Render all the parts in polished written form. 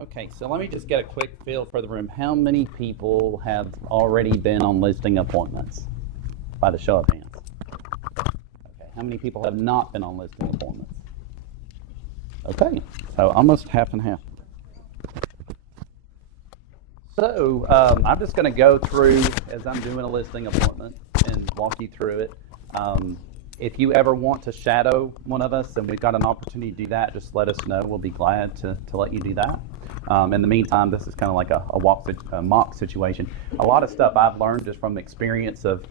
Okay, so let me just get a quick feel for the room. How many people have already been on listing appointments? By the show of hands. Okay, how many people have not been on listing appointments? Okay, so almost half and half. So I'm just going to go through as I'm doing a listing appointment and walk you through it. If you ever want to shadow one of us and we've got an opportunity to do that, just let us know. We'll be glad to let you do that. In the meantime, this is kind of like a mock situation. A lot of stuff I've learned just from experience of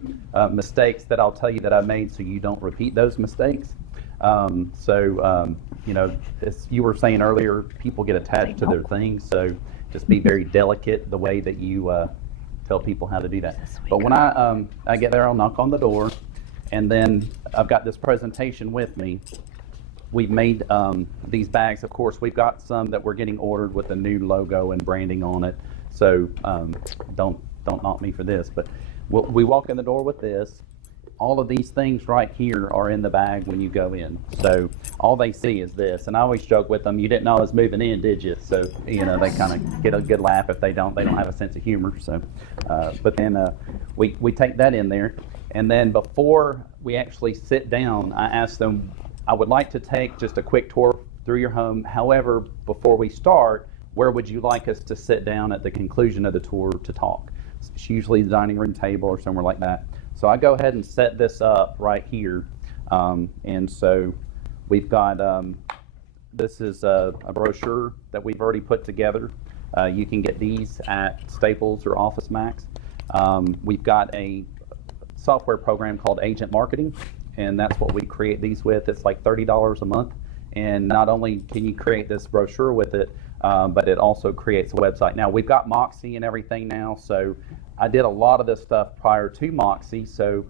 mistakes that I'll tell you that I made so you don't repeat those mistakes. You know, as you were saying earlier, people get attached to their things, so just be very delicate the way that you tell people how to do that. But when I get there, I'll knock on the door, and then I've got this presentation with me. We've made these bags. Of course, we've got some that we're getting ordered with a new logo and branding on it. So don't knock me for this. But we walk in the door with this. All of these things right here are in the bag when you go in. So all they see is this. And I always joke with them, you didn't know I was moving in, did you? So, you know, they kind of get a good laugh. If they don't have a sense of humor. So, but then we take that in there. And then before we actually sit down, I ask them, I would like to take just a quick tour through your home. However, before we start, where would you like us to sit down at the conclusion of the tour to talk? It's usually the dining room table or somewhere like that. So I go ahead and set this up right here. And so we've got, this is a brochure that we've already put together. You can get these at Staples or Office Max. We've got a software program called Agent Marketing, and that's what we create these with. It's like $30 a month. And not only can you create this brochure with it, but it also creates a website. Now, we've got Moxie and everything now, so I did a lot of this stuff prior to Moxie, so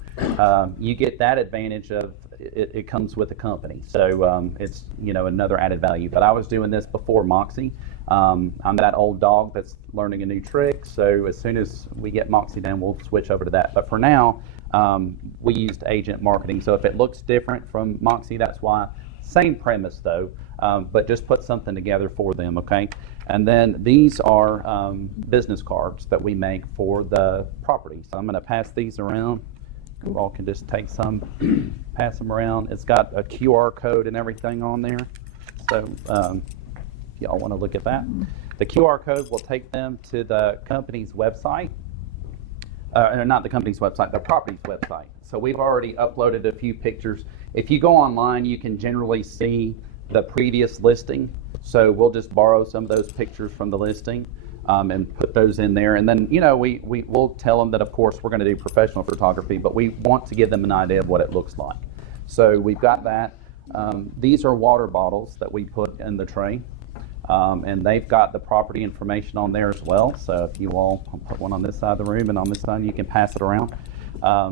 you get that advantage of it comes with the company. So it's, you know, another added value. But I was doing this before Moxie. I'm that old dog that's learning a new trick, so as soon as we get Moxie done, we'll switch over to that. But for now, we used Agent Marketing. So if it looks different from Moxie, that's why. Same premise though, but just put something together for them, okay? And then these are business cards that we make for the property. So I'm going to pass these around. You all can just take some, pass them around. It's got a QR code and everything on there. So if y'all want to look at that. The QR code will take them to the company's website. Not the company's website, the property's website. So we've already uploaded a few pictures. If you go online, you can generally see the previous listing. So we'll just borrow some of those pictures from the listing and put those in there. And then, you know, we'll tell them that, of course, we're going to do professional photography, but we want to give them an idea of what it looks like. So we've got that. These are water bottles that we put in the tray. And they've got the property information on there as well. So if you all, I'll put one on this side of the room and on this side, you can pass it around.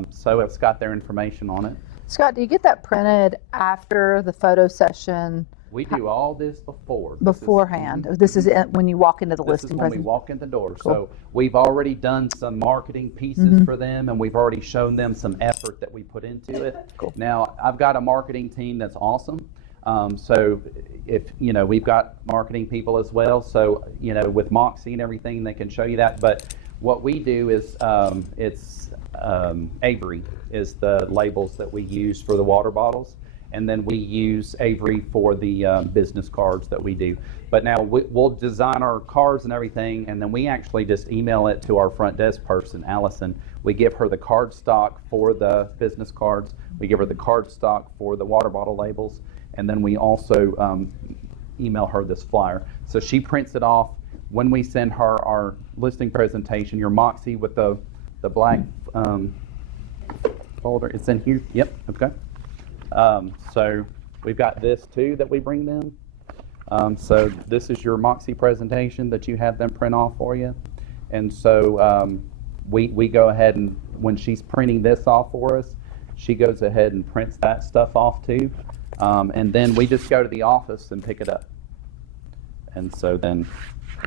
So it's got their information on it. Scott, do you get that printed after the photo session? We do all this before. Beforehand. This is when you walk into the listing. This is when we walk in the door. Cool. So we've already done some marketing pieces for them, and we've already shown them some effort that we put into it. Cool. Now, I've got a marketing team that's awesome. So if, you know, we've got marketing people as well. So, you know, with Moxie and everything, they can show you that. But what we do is it's Avery is the labels that we use for the water bottles. And then we use Avery for the business cards that we do. But now we'll design our cards and everything, and then we actually just email it to our front desk person, Allison. We give her the card stock for the business cards. We give her the card stock for the water bottle labels. And then we also email her this flyer. So she prints it off. When we send her our listing presentation, your Moxie with the black folder, it's in here. Yep, okay. So we've got this too that we bring them. So this is your Moxie presentation that you have them print off for you. And so we go ahead and when she's printing this off for us, she goes ahead and prints that stuff off too. And then we just go to the office and pick it up. And so then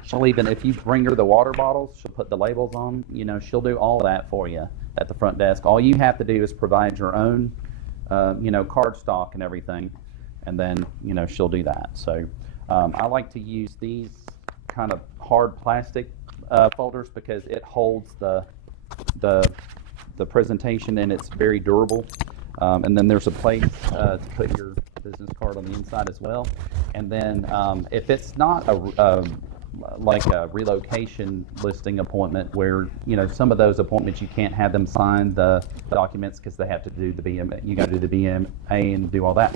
she'll even, if you bring her the water bottles, she'll put the labels on, you know, she'll do all that for you at the front desk. All you have to do is provide your own, you know, card stock and everything. And then, you know, she'll do that. So I like to use these kind of hard plastic folders because it holds the presentation and it's very durable. And then there's a place to put your business card on the inside as well. And then if it's not like a relocation listing appointment where, you know, some of those appointments you can't have them sign the documents because they have to do the BMA, you got to do the BMA and do all that.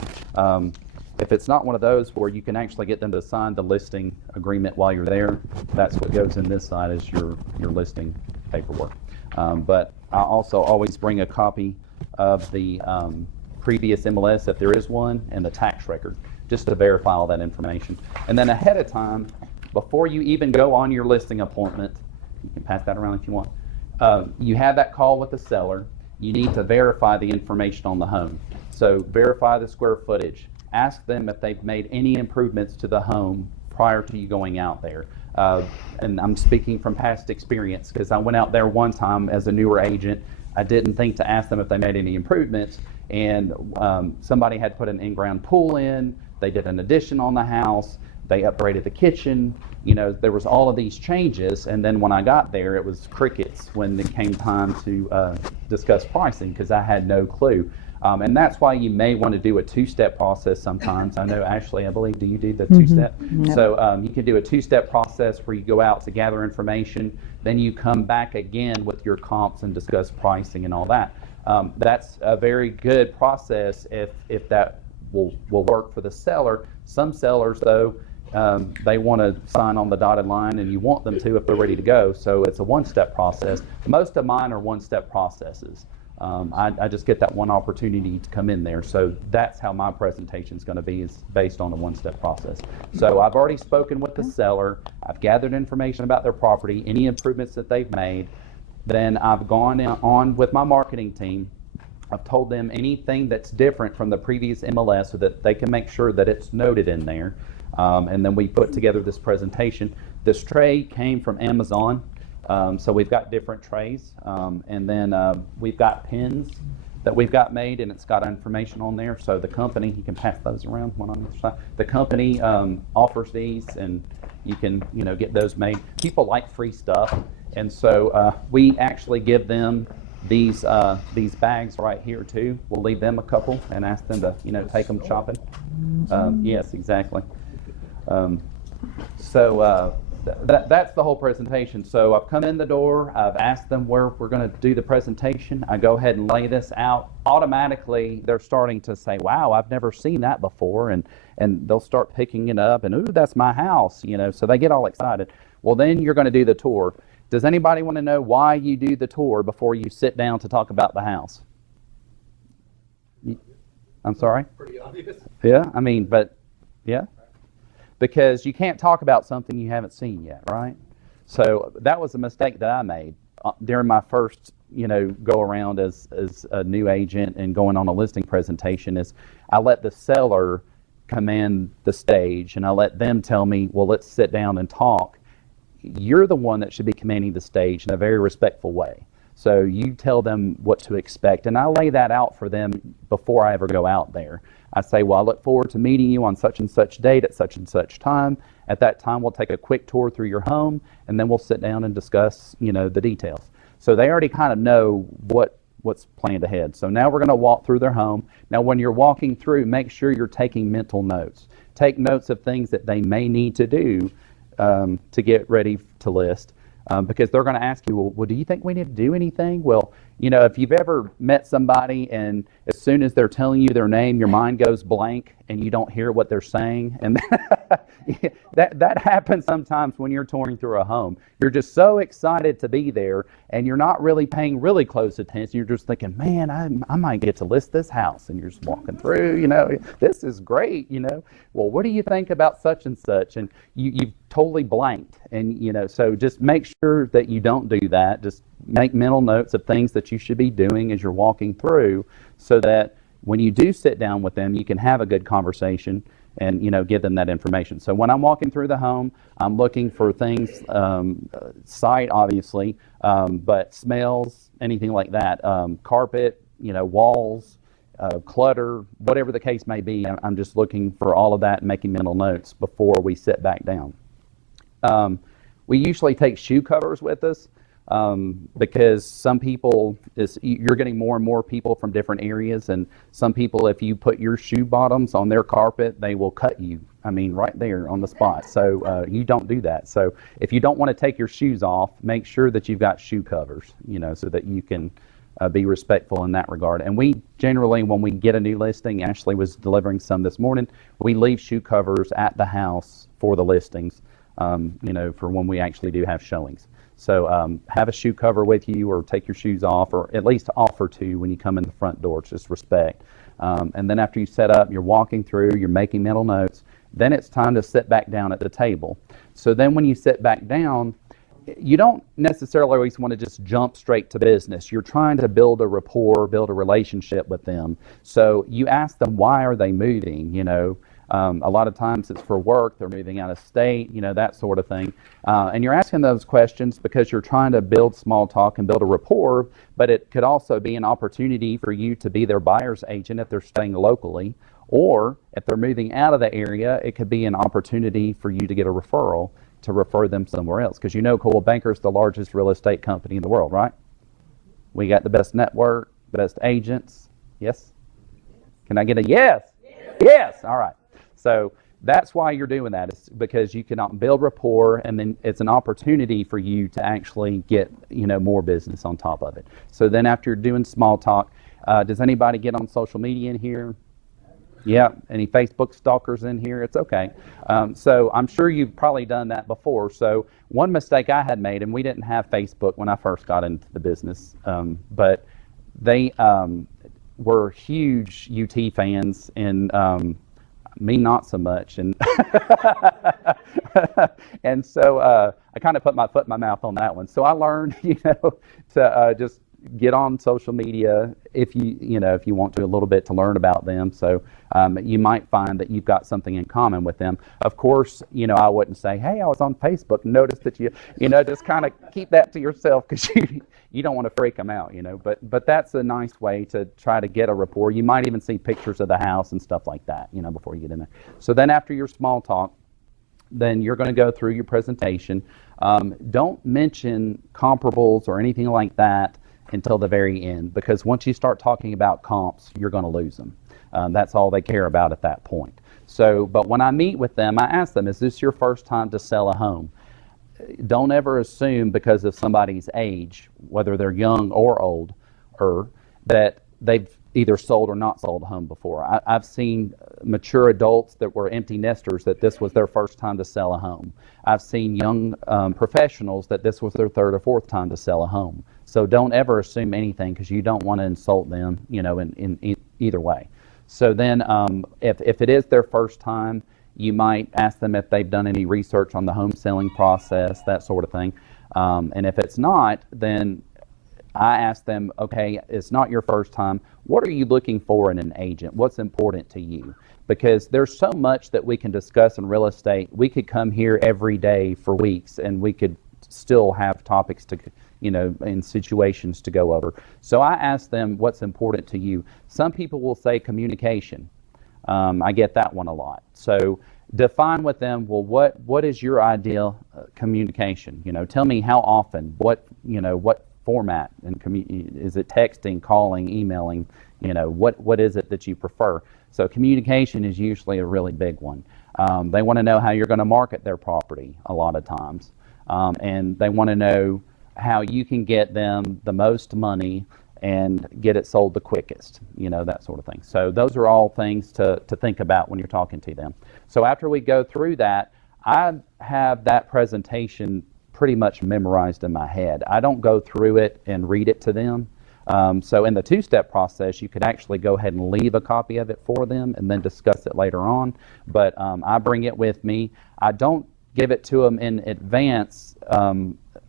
If it's not one of those where you can actually get them to sign the listing agreement while you're there, that's what goes in this side is your listing paperwork. But I also always bring a copy of the previous MLS, if there is one, and the tax record, just to verify all that information. And then ahead of time, before you even go on your listing appointment, you can pass that around if you want, you have that call with the seller. You need to verify the information on the home. So verify the square footage. Ask them if they've made any improvements to the home prior to you going out there. And I'm speaking from past experience because I went out there one time as a newer agent. I didn't think to ask them if they made any improvements, and somebody had put an in-ground pool in. They did an addition on the house. They upgraded the kitchen. You know, there was all of these changes, and then when I got there, it was crickets when it came time to discuss pricing because I had no clue. And that's why you may want to do a two-step process sometimes. I know, Ashley, I believe, do you do the two-step? Yep. So you can do a two-step process where you go out to gather information, then you come back again with your comps and discuss pricing and all that. That's a very good process if that will work for the seller. Some sellers, though, they want to sign on the dotted line, and you want them to if they're ready to go. So it's a one-step process. Most of mine are one-step processes. I just get that one opportunity to come in there. So that's how my presentation is going to be, is based on a one-step process. So I've already spoken with the seller. I've gathered information about their property, any improvements that they've made. Then I've gone on with my marketing team. I've told them anything that's different from the previous MLS so that they can make sure that it's noted in there. And then we put together this presentation. This tray came from Amazon. So we've got different trays, and then we've got pins that we've got made, and it's got information on there. So the company, you can pass those around, one on each side. The company offers these, and you can, you know, get those made. People like free stuff, and so we actually give them these bags right here too. We'll leave them a couple and ask them to, you know, take them shopping. Yes, exactly. That's the whole presentation. So I've come in the door, I've asked them where we're going to do the presentation. I go ahead and lay this out. Automatically, they're starting to say, wow, I've never seen that before. And they'll start picking it up and, ooh, that's my house, you know, so they get all excited. Well, then you're going to do the tour. Does anybody want to know why you do the tour before you sit down to talk about the house? I'm sorry? Pretty obvious. Yeah, I mean, but yeah. Because you can't talk about something you haven't seen yet, right? So that was a mistake that I made during my first, you know, go around as a new agent and going on a listing presentation. Is I let the seller command the stage and I let them tell me, well, let's sit down and talk. You're the one that should be commanding the stage in a very respectful way. So you tell them what to expect, and I lay that out for them before I ever go out there. I say, well, I look forward to meeting you on such and such date at such and such time. At that time, we'll take a quick tour through your home, and then we'll sit down and discuss, you know, the details. So they already kind of know what's planned ahead. So now we're going to walk through their home. Now, when you're walking through, make sure you're taking mental notes. Take notes of things that they may need to do to get ready to list. Because they're going to ask you, well, do you think we need to do anything? Well, you know, if you've ever met somebody and as soon as they're telling you their name, your mind goes blank and you don't hear what they're saying, and that happens sometimes when you're touring through a home. You're just so excited to be there and you're not really paying really close attention. You're just thinking, man, I might get to list this house, and you're just walking through, you know, this is great, you know. Well, what do you think about such and such? And you've totally blanked. And, you know, so just make sure that you don't do that. Just make mental notes of things that you should be doing as you're walking through, so that when you do sit down with them, you can have a good conversation and, you know, give them that information. So when I'm walking through the home, I'm looking for things, sight, obviously, but smells, anything like that, carpet, you know, walls, clutter, whatever the case may be. I'm just looking for all of that and making mental notes before we sit back down. We usually take shoe covers with us because some people, you're getting more and more people from different areas, and some people, if you put your shoe bottoms on their carpet, they will cut you. I mean, right there on the spot. So you don't do that. So if you don't want to take your shoes off, make sure that you've got shoe covers, so that you can be respectful in that regard. And we generally, when we get a new listing, Ashley was delivering some this morning, we leave shoe covers at the house for the listings, for when we actually do have showings. So have a shoe cover with you, or take your shoes off, or at least offer to when you come in the front door. It's just respect. And then after you set up, you're walking through, you're making mental notes, then it's time to sit back down at the table. So then when you sit back down, you don't necessarily always want to just jump straight to business. You're trying to build a rapport, build a relationship with them. So you ask them, why are they moving? A lot of times it's for work, they're moving out of state, that sort of thing. And you're asking those questions because you're trying to build small talk and build a rapport, but it could also be an opportunity for you to be their buyer's agent if they're staying locally, or if they're moving out of the area, it could be an opportunity for you to get a referral to refer them somewhere else. Because Coldwell Banker is the largest real estate company in the world, right? We got the best network, the best agents. Yes? Can I get a yes? Yes. All right. So that's why you're doing that, is because you can build rapport, and then it's an opportunity for you to actually get more business on top of it. So then after you're doing small talk, does anybody get on social media in here? Yeah, any Facebook stalkers in here? It's okay. So I'm sure you've probably done that before. So one mistake I had made, and we didn't have Facebook when I first got into the business, but they were huge UT fans, and me not so much. And and so I kind of put my foot in my mouth on that one. So I learned, to just get on social media if you want to, a little bit, to learn about them. So you might find that you've got something in common with them. Of course, I wouldn't say, hey, I was on Facebook. Notice that just kind of keep that to yourself, because you don't want to freak them out, But that's a nice way to try to get a rapport. You might even see pictures of the house and stuff like that, before you get in there. So then after your small talk, then you're going to go through your presentation. Don't mention comparables or anything like that until the very end, because once you start talking about comps, you're going to lose them. That's all they care about at that point. So, but when I meet with them, I ask them, is this your first time to sell a home? Don't ever assume because of somebody's age, whether they're young or old, that they've either sold or not sold a home before. I've seen mature adults that were empty nesters that this was their first time to sell a home. I've seen young professionals that this was their third or fourth time to sell a home. So don't ever assume anything, because you don't want to insult them, in either way. So then if it is their first time, you might ask them if they've done any research on the home selling process, that sort of thing. And if it's not, then I ask them, okay, it's not your first time. What are you looking for in an agent? What's important to you? Because there's so much that we can discuss in real estate. We could come here every day for weeks, and we could still have topics to, in situations to go over. So I ask them, what's important to you? Some people will say communication. I get that one a lot. So define with them, well, what is your ideal communication? Tell me how often, what format, and is it texting, calling, emailing? What is it that you prefer? So communication is usually a really big one. They want to know how you're going to market their property a lot of times, and they want to know how you can get them the most money and get it sold the quickest, that sort of thing. So those are all things to think about when you're talking to them. So after we go through that, I have that presentation pretty much memorized in my head. I don't go through it and read it to them. So in the two-step process, you could actually go ahead and leave a copy of it for them and then discuss it later on. But I bring it with me. I don't give it to them in advance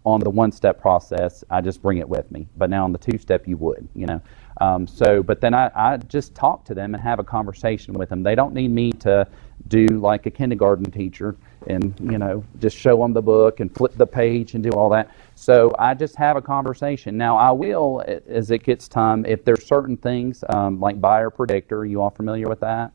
on the one-step process. I just bring it with me. But now on the two-step, you would, but then I just talk to them and have a conversation with them. They don't need me to do like a kindergarten teacher and, just show them the book and flip the page and do all that. So I just have a conversation. Now I will, as it gets time, if there's certain things like buyer predictor, you all familiar with that?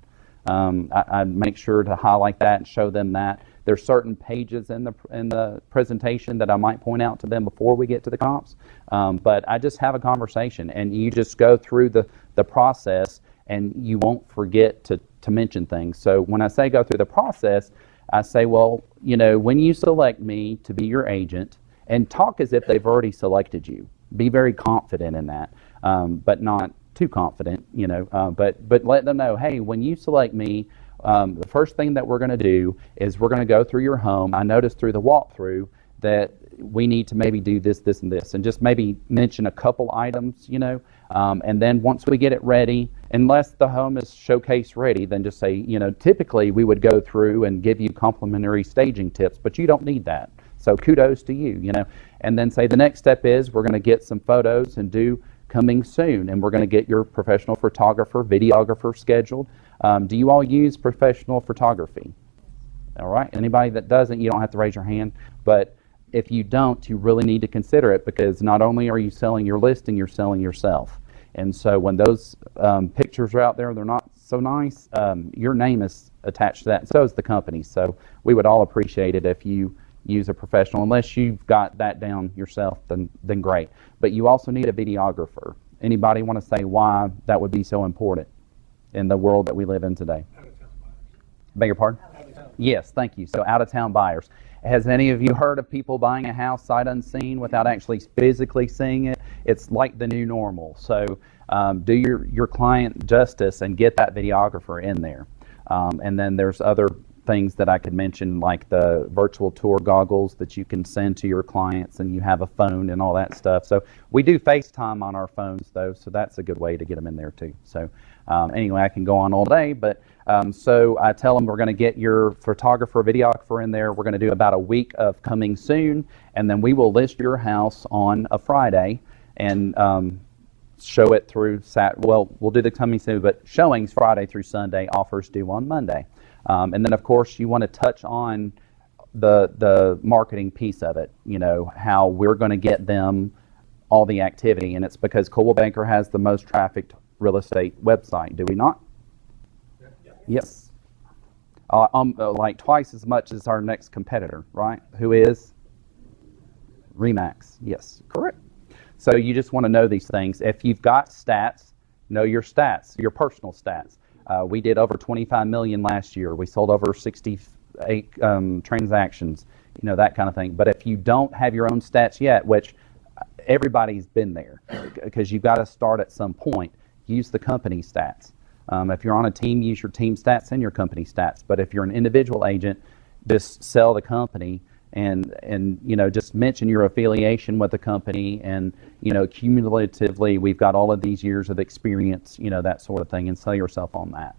I make sure to highlight that and show them that. There's certain pages in the presentation that I might point out to them before we get to the comps. But I just have a conversation, and you just go through the process, and you won't forget to mention things. So when I say go through the process, I say, well, when you select me to be your agent, and talk as if they've already selected you. Be very confident in that, but not too confident, but let them know, hey, when you select me, the first thing that we're going to do is we're going to go through your home. I noticed through the walkthrough that we need to maybe do this, this, and this, and just maybe mention a couple items, and then once we get it ready, unless the home is showcase ready, then just say, typically we would go through and give you complimentary staging tips, but you don't need that. So kudos to you, and then say the next step is we're going to get some photos and do coming soon, and we're going to get your professional photographer, videographer scheduled. Do you all use professional photography? All right. Anybody that doesn't, you don't have to raise your hand, but if you don't, you really need to consider it, because not only are you selling your listing, you're selling yourself. And so when those pictures are out there, they're not so nice, your name is attached to that, and so is the company. So we would all appreciate it if you use a professional. Unless you've got that down yourself, then great. But you also need a videographer. Anybody want to say why that would be so important in the world that we live in today? Beg your pardon? Yes, thank you. So out-of-town buyers. Has any of you heard of people buying a house sight unseen without actually physically seeing it? It's like the new normal. So do your client justice and get that videographer in there. And then there's other things that I could mention, like the virtual tour goggles that you can send to your clients, and you have a phone and all that stuff. So we do FaceTime on our phones, though, so that's a good way to get them in there too. So anyway, I can go on all day, but so I tell them we're going to get your photographer, videographer in there. We're going to do about a week of coming soon, and then we will list your house on a Friday and show it through well, we'll do the coming soon, but showings Friday through Sunday, offers due on Monday. And then, of course, you want to touch on the marketing piece of it, how we're going to get them all the activity. And it's because Coldwell Banker has the most trafficked real estate website, do we not? Yes. Like twice as much as our next competitor, right? Who is? Remax. Yes, correct. So you just want to know these things. If you've got stats, know your stats, your personal stats. We did over 25 million last year. We sold over 68 transactions, that kind of thing. But if you don't have your own stats yet, which everybody's been there, because you've got to start at some point, use the company stats. If you're on a team, use your team stats and your company stats. But if you're an individual agent, just sell the company and just mention your affiliation with the company, and cumulatively we've got all of these years of experience, that sort of thing, and sell yourself on that.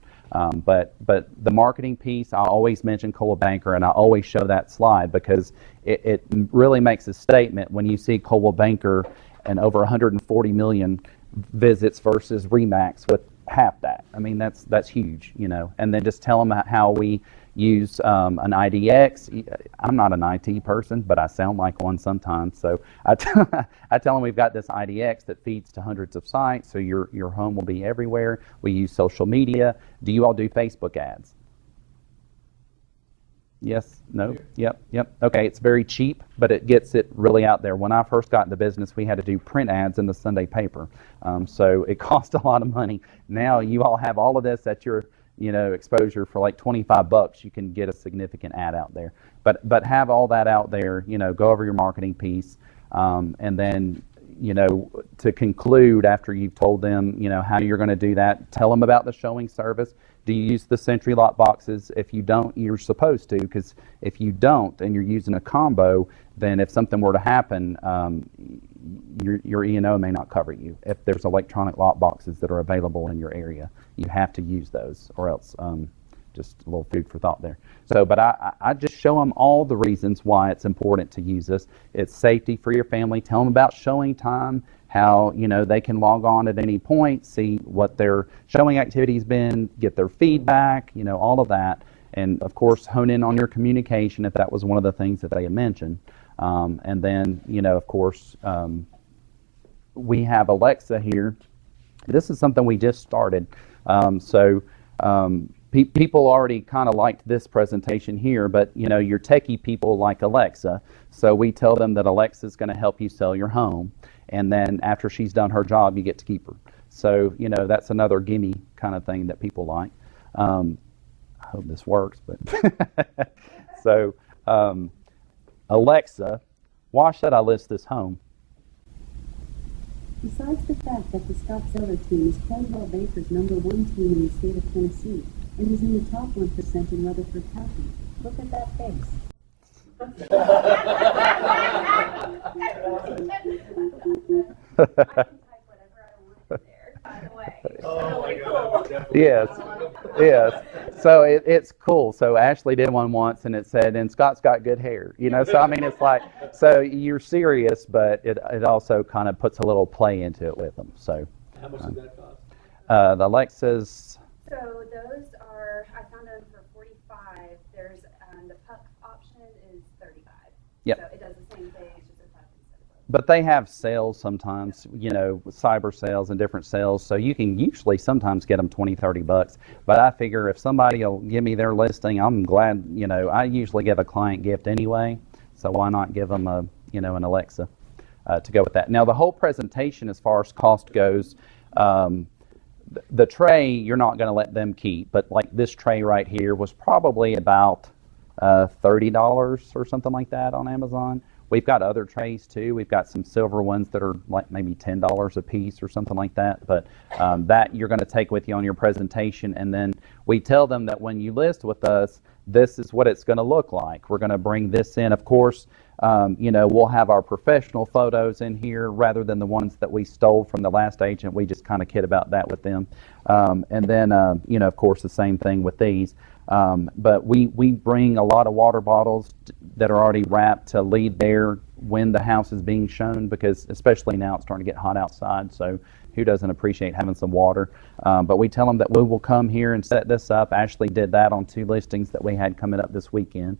But the marketing piece, I always mention Coldwell Banker, and I always show that slide, because it really makes a statement when you see Coldwell Banker and over 140 million visits versus Remax with half that. I mean, that's huge, and then just tell them how we use an IDX. I'm not an IT person, but I sound like one sometimes. So I tell them we've got this IDX that feeds to hundreds of sites, so your home will be everywhere. We use social media. Do you all do Facebook ads? Yes? No? Yep. Okay, it's very cheap, but it gets it really out there. When I first got into business, we had to do print ads in the Sunday paper. So it cost a lot of money. Now you all have all of this at your exposure for like $25. You can get a significant ad out there. But have all that out there, go over your marketing piece, and then to conclude, after you've told them how you're going to do that, tell them about the showing service. Do you use the Sentry lock boxes? If you don't, you're supposed to, because if you don't and you're using a combo, then if something were to happen, your E&O may not cover you. If there's electronic lock boxes that are available in your area, you have to use those, or else just a little food for thought there. So, but I just show them all the reasons why it's important to use this. It's safety for your family. Tell them about showing time, how they can log on at any point, see what their showing activity's been, get their feedback, all of that, and of course hone in on your communication if that was one of the things that they had mentioned. And then of course we have Alexa here. This is something we just started. people already kind of liked this presentation here, but your techie people like Alexa. So we tell them that Alexa's going to help you sell your home, and then after she's done her job, you get to keep her. So that's another gimme kind of thing that people like. I hope this works, but so Alexa, why should I list this home? Besides the fact that the Scott Zeller team is Coldwell Baker's #1 team in the state of Tennessee and is in the top 1% in Rutherford County, look at that face. Yes, yes. So it's cool. So Ashley did one once, and it said, "And Scott's got good hair." So I mean, it's like, so you're serious, but it also kind of puts a little play into it with them. So how much does that cost? The Alexas. So those are, I found them for $45. There's the puck option is $35. Yep. So it does the same thing. It's just a puck instead of a. But they have sales sometimes, cyber sales and different sales. So you can usually sometimes get them $20-$30. But I figure if somebody will give me their listing, I'm glad. I usually give a client gift anyway. So why not give them an Alexa to go with that? Now the whole presentation, as far as cost goes, the tray you're not going to let them keep. But like this tray right here was probably about $30 or something like that on Amazon. We've got other trays too. We've got some silver ones that are like maybe $10 a piece or something like that. But that you're going to take with you on your presentation. And then we tell them that when you list with us, this is what it's going to look like. We're going to bring this in. Of course, we'll have our professional photos in here rather than the ones that we stole from the last agent. We just kind of kid about that with them. And then, of course, the same thing with these. But we bring a lot of water bottles that are already wrapped to lead there when the house is being shown, because especially now it's starting to get hot outside. So who doesn't appreciate having some water? But we tell them that we will come here and set this up. Ashley did that on 2 listings that we had coming up this weekend.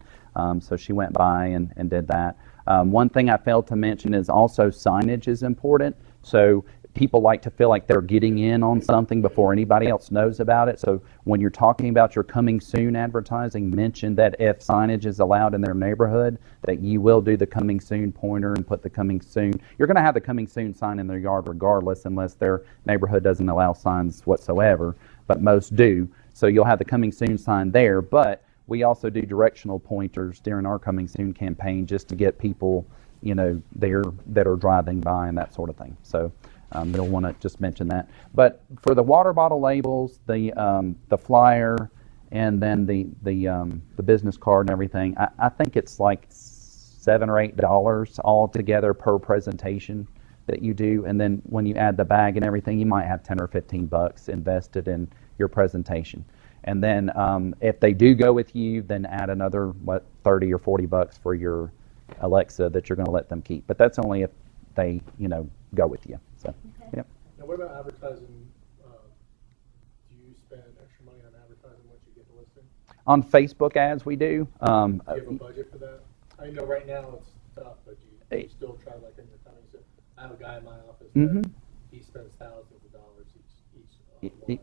So she went by and did that. One thing I failed to mention is also signage is important. So people like to feel like they're getting in on something before anybody else knows about it. So when you're talking about your coming soon advertising, mention that if signage is allowed in their neighborhood, that you will do the coming soon pointer and put the coming soon. You're going to have the coming soon sign in their yard regardless, unless their neighborhood doesn't allow signs whatsoever, but most do. So you'll have the coming soon sign there, but we also do directional pointers during our coming soon campaign just to get people, there that are driving by and that sort of thing. So you'll want to just mention that. But for the water bottle labels, the flyer, and then the business card and everything, I think it's like $7 or $8 altogether per presentation that you do. And then when you add the bag and everything, you might have 10 or 15 bucks invested in your presentation. And then if they do go with you, then add another 30 or 40 bucks for your Alexa that you're going to let them keep. But that's only if they go with you. So, Okay. yep. Now, what about advertising? Do you spend extra money on advertising once you get the listing? On Facebook ads, we do. Do you have a budget for that? I know right now it's tough, but you still try, like in your coming soon. I have a guy in my office that he spends thousands of dollars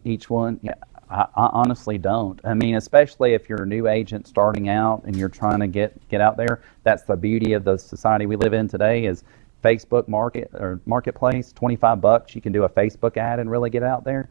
Each one. Yeah, I honestly don't. I mean, especially if you're a new agent starting out and you're trying to get out there. That's the beauty of the society we live in today is Facebook marketplace, 25 bucks. You can do a Facebook ad and really get out there.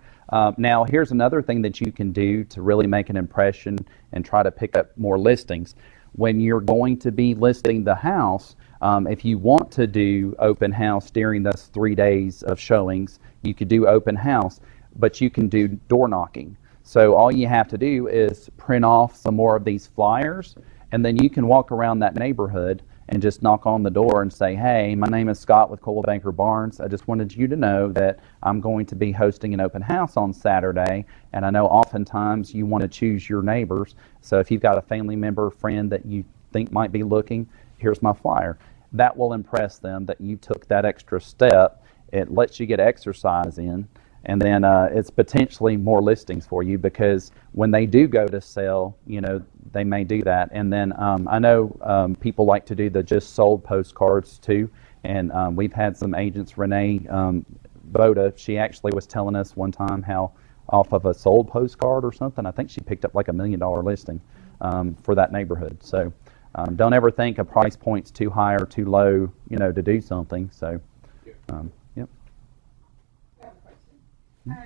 Now, here's another thing that you can do to really make an impression and try to pick up more listings. When you're going to be listing the house, if you want to do open house during those 3 days of showings, you could do open house, but you can do door knocking. So all you have to do is print off some more of these flyers, and then you can walk around that neighborhood and just knock on the door and say, hey, my name is Scott with Coldwell Banker Barnes. I just wanted you to know that I'm going to be hosting an open house on Saturday, and I know oftentimes you want to choose your neighbors. So if you've got a family member, friend that you think might be looking, here's my flyer. That will impress them that you took that extra step. It lets you get exercise in, and then it's potentially more listings for you, because when they do go to sell, they may do that. And then I know people like to do the just sold postcards too, and we've had some agents. Renee Boda, she actually was telling us one time how off of a sold postcard or something. I think she picked up like $1 million listing for that neighborhood. So don't ever think a price point's too high or too low, to do something. So, yep. I have a question.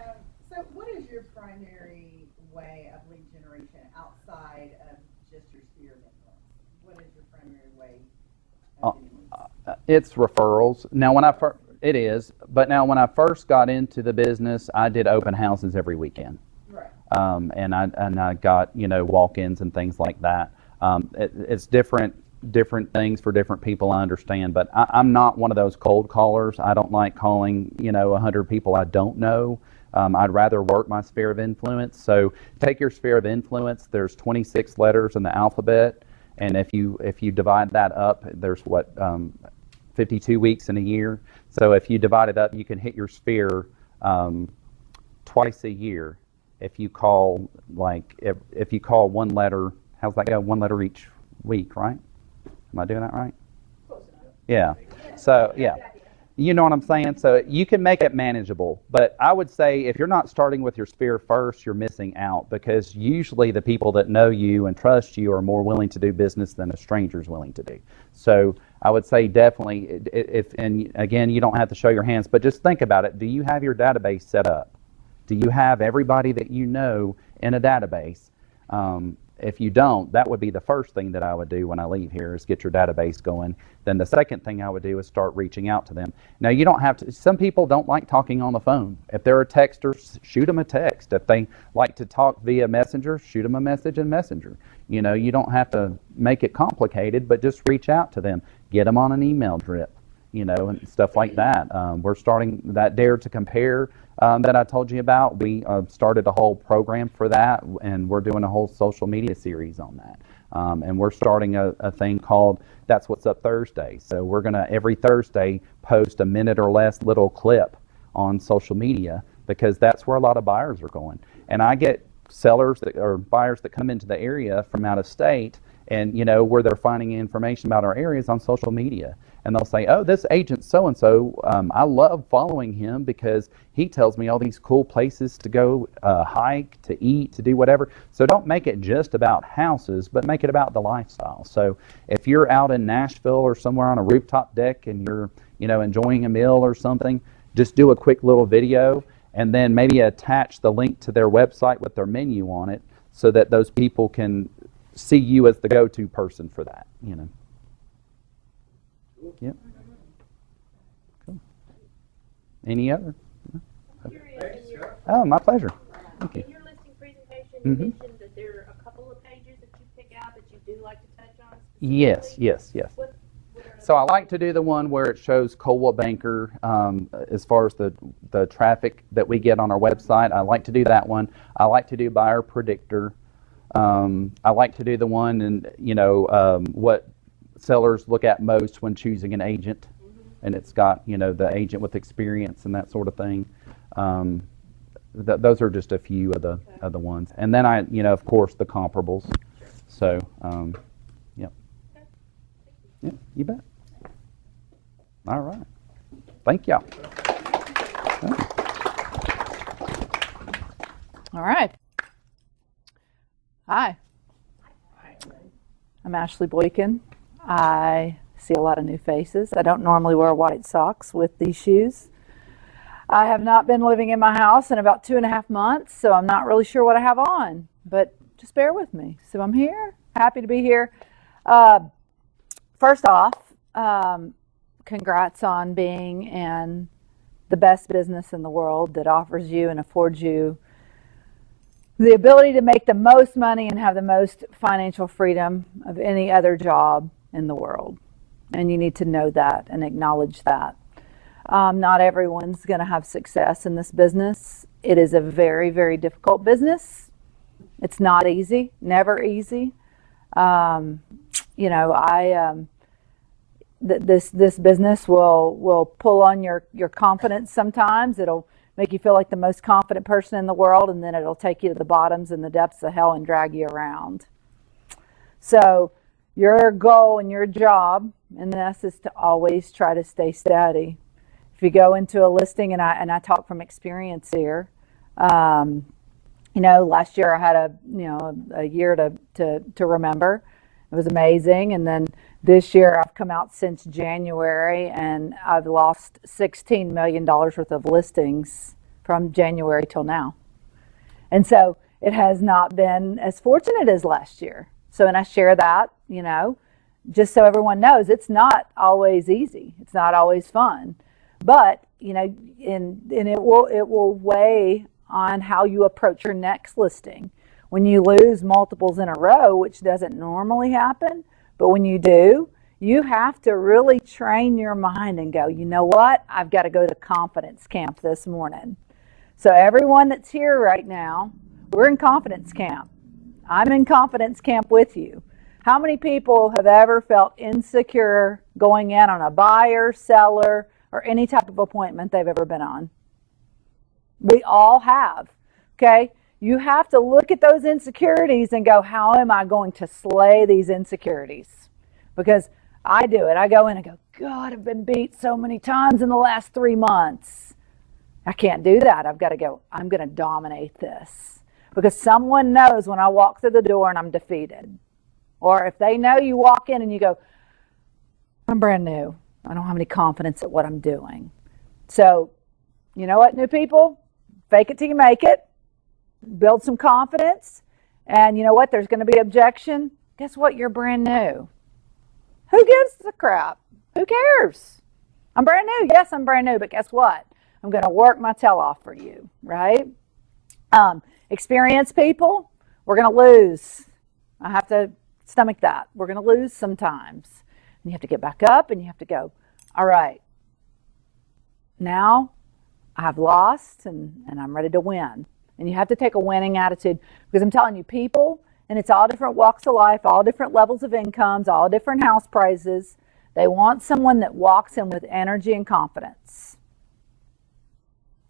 So what is your primary way of lead generation outside of just your sphere of influence? What is your primary way of doing this? It's referrals. Now, it is, but now when I first got into the business, I did open houses every weekend. Right. And I got, walk-ins and things like that. It's different things for different people, I understand, but I'm not one of those cold callers. I don't like calling, 100 people I don't know. I'd rather work my sphere of influence. So take your sphere of influence. There's 26 letters in the alphabet, and if you divide that up, there's 52 weeks in a year. So if you divide it up, you can hit your sphere twice a year. If you call if you call one letter, how's that go? One letter each week, right? Am I doing that right? Yeah. So yeah, you know what I'm saying. So you can make it manageable, but I would say if you're not starting with your sphere first, you're missing out, because usually the people that know you and trust you are more willing to do business than a stranger's willing to do. So I would say definitely, and again, you don't have to show your hands, but just think about it. Do you have your database set up? Do you have everybody that you know in a database? If you don't, that would be the first thing that I would do when I leave here, is get your database going. Then the second thing I would do is start reaching out to them. Now, you don't have to, some people don't like talking on the phone. If they're a texter, shoot them a text. If they like to talk via Messenger, shoot them a message in Messenger. You don't have to make it complicated, but just reach out to them. Get them on an email drip, and stuff like that. We're starting that Dare to Compare that I told you about. We started a whole program for that, and we're doing a whole social media series on that. And we're starting a thing called That's What's Up Thursday. So we're going to, every Thursday, post a minute or less little clip on social media, because that's where a lot of buyers are going. And I get sellers or buyers that come into the area from out of state, and where they're finding information about our areas on social media. And they'll say, oh, this agent so-and-so, I love following him because he tells me all these cool places to go hike, to eat, to do whatever. So don't make it just about houses, but make it about the lifestyle. So if you're out in Nashville or somewhere on a rooftop deck and you're, enjoying a meal or something, just do a quick little video and then maybe attach the link to their website with their menu on it, so that those people can see you as the go-to person for that, Yep. Cool. Any other? Oh, my pleasure. Thank you. In your listing presentation, you mentioned that there are a couple of pages that you pick out that you do like to touch on specifically. Yes. So I like to do the one where it shows Coldwell Banker as far as the traffic that we get on our website. I like to do that one. I like to do Buyer Predictor. I like to do the one and what sellers look at most when choosing an agent, and it's got the agent with experience and that sort of thing. Those are just a few of the ones, and then I of course the comparables. So yep, you bet. All right, thank y'all. All right. Hi. I'm Ashley Boykin. I see a lot of new faces. I don't normally wear white socks with these shoes. I have not been living in my house in about 2.5 months, so I'm not really sure what I have on, but just bear with me. So I'm here, happy to be here. First off, congrats on being in the best business in the world that offers you and affords you the ability to make the most money and have the most financial freedom of any other job in the world. And you need to know that and acknowledge that. Not everyone's going to have success in this business. It is a very, very difficult business. It's not easy, never easy. This business will pull on your confidence sometimes. It'll make you feel like the most confident person in the world, and then it'll take you to the bottoms and the depths of hell and drag you around. So your goal and your job in this is to always try to stay steady. If you go into a listing, and I talk from experience here, Last year I had a year to remember. It was amazing. And then this year I've come out since January and I've lost $16 million worth of listings from January till now. And so it has not been as fortunate as last year. So, and I share that, just so everyone knows, it's not always easy. It's not always fun, but, and it will weigh on how you approach your next listing. When you lose multiples in a row, which doesn't normally happen, but when you do, you have to really train your mind and go, you know what? I've got to go to confidence camp this morning. So everyone that's here right now, we're in confidence camp. I'm in confidence camp with you. How many people have ever felt insecure going in on a buyer, seller, or any type of appointment they've ever been on? We all have, okay? You have to look at those insecurities and go, how am I going to slay these insecurities? Because I do it. I go in and go, God, I've been beat so many times in the last 3 months. I can't do that. I've got to go, I'm going to dominate this. Because someone knows when I walk through the door and I'm defeated. Or if they know you walk in and you go, I'm brand new. I don't have any confidence at what I'm doing. So, you know what, new people? Fake it till you make it. Build some confidence. And you know what? There's going to be objection. Guess what? You're brand new. Who gives a crap? Who cares? I'm brand new. Yes, I'm brand new. But guess what? I'm going to work my tail off for you, right? Experienced people, we're going to lose. I have to stomach that. We're going to lose sometimes. And you have to get back up and you have to go, all right, now I've lost and I'm ready to win. And you have to take a winning attitude because I'm telling you, people, and it's all different walks of life, all different levels of incomes, all different house prices. They want someone that walks in with energy and confidence.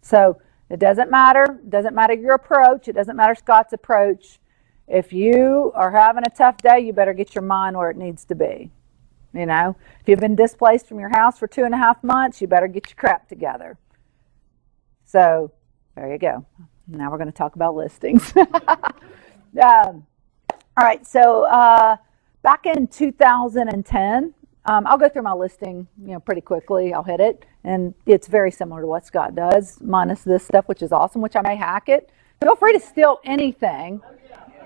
So it doesn't matter. It doesn't matter your approach. It doesn't matter Scott's approach. If you are having a tough day, you better get your mind where it needs to be. If you've been displaced from your house for 2.5 months, you better get your crap together. So there you go. Now we're going to talk about listings. All right. So back in 2010, I'll go through my listing, pretty quickly. I'll hit it. And it's very similar to what Scott does, minus this stuff, which is awesome, which I may hack it. Feel free to steal anything.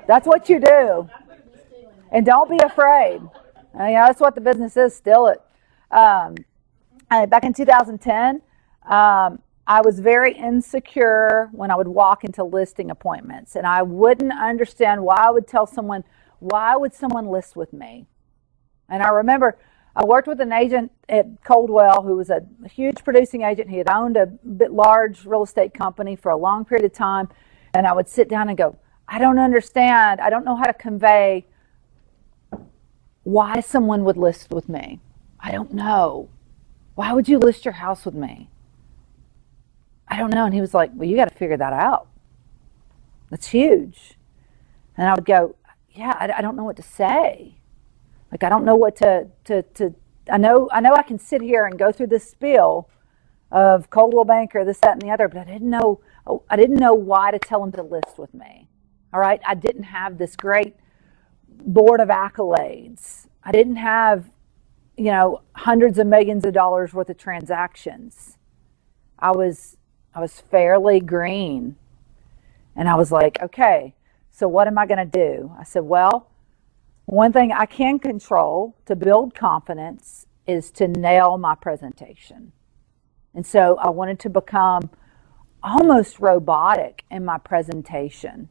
That's what you do. And don't be afraid. That's what the business is, steal it. Back in 2010, I was very insecure when I would walk into listing appointments. And I wouldn't understand why I would tell someone, why would someone list with me? And I remember I worked with an agent at Coldwell who was a huge producing agent. He had owned a bit large real estate company for a long period of time. And I would sit down and go, I don't understand. I don't know how to convey why someone would list with me. I don't know. Why would you list your house with me? I don't know. And he was like, well, you got to figure that out. That's huge. And I would go, yeah, I don't know what to say. Like, I don't know what to I know I can sit here and go through this spiel of Coldwell Banker, this, that, and the other, but I didn't know why to tell him to list with me. All right. I didn't have this great board of accolades. I didn't have, hundreds of millions of dollars worth of transactions. I was fairly green. And I was like, okay, so what am I going to do? I said, well, one thing I can control to build confidence is to nail my presentation. And so I wanted to become almost robotic in my presentation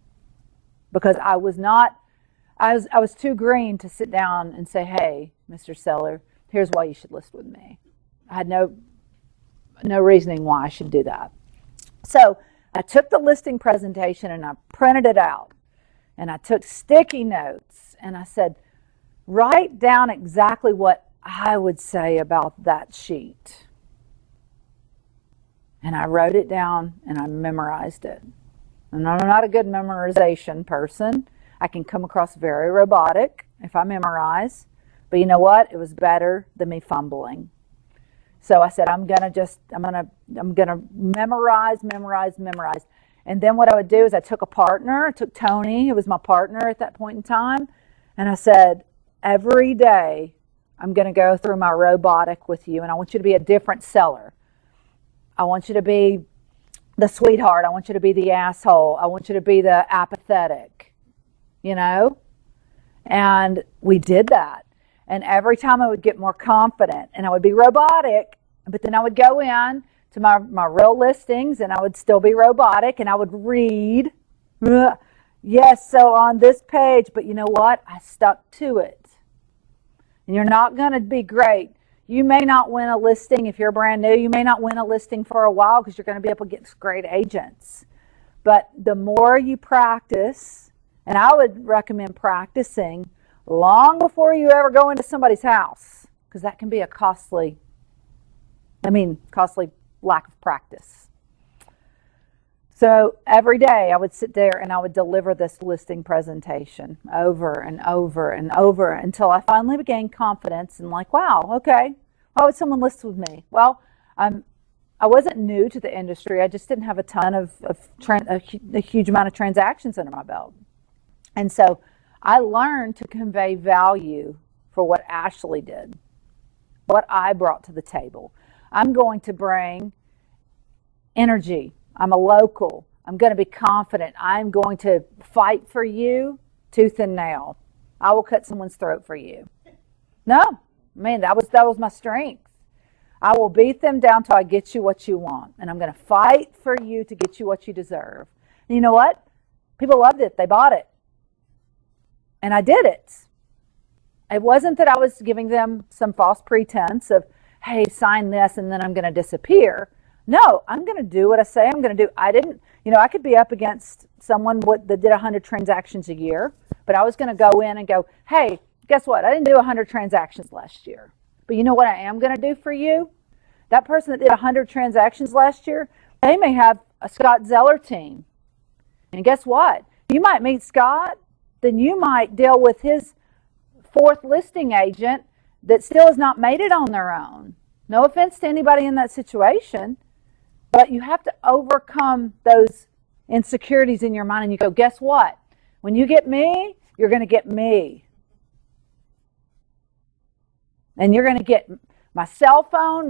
because I was too green to sit down and say, hey, Mr. Zeller, here's why you should list with me. I had no reasoning why I should do that. So I took the listing presentation and I printed it out and I took sticky notes and I said, write down exactly what I would say about that sheet. And I wrote it down and I memorized it. And I'm not a good memorization person. I can come across very robotic if I memorize. But you know what? It was better than me fumbling. So I said, I'm gonna memorize. And then what I would do is I took a partner, I took Tony, who was my partner at that point in time, and I said, every day I'm going to go through my robotic with you, and I want you to be a different seller. I want you to be the sweetheart. I want you to be the asshole. I want you to be the apathetic, you know? And we did that. And every time I would get more confident, and I would be robotic, but then I would go in to my real listings, and I would still be robotic, and I would read, yes, so on this page, but you know what? I stuck to it. And you're not going to be great. You may not win a listing if you're brand new. You may not win a listing for a while because you're going to be up against great agents. But the more you practice, and I would recommend practicing long before you ever go into somebody's house, because that can be a costly lack of practice. So every day I would sit there and I would deliver this listing presentation over and over and over until I finally gained confidence and like, wow, okay, why would someone list with me? Well, I wasn't new to the industry. I just didn't have a ton of a huge amount of transactions under my belt. And so I learned to convey value for what Ashley did, what I brought to the table. I'm going to bring energy. I'm a local. I'm going to be confident. I'm going to fight for you tooth and nail. I will cut someone's throat for you. No, man, that was my strength. I will beat them down till I get you what you want. And I'm going to fight for you to get you what you deserve. And you know what? People loved it. They bought it. And I did it. It wasn't that I was giving them some false pretense of, hey, sign this and then I'm going to disappear. No, I'm going to do what I say I'm going to do. I could be up against someone that did 100 transactions a year, but I was going to go in and go, hey, guess what? I didn't do 100 transactions last year. But you know what I am going to do for you? That person that did 100 transactions last year, they may have a Scott Zeller team. And guess what? You might meet Scott, then you might deal with his fourth listing agent that still has not made it on their own. No offense to anybody in that situation, but you have to overcome those insecurities in your mind and you go, guess what? When you get me, you're going to get me. And you're going to get my cell phone,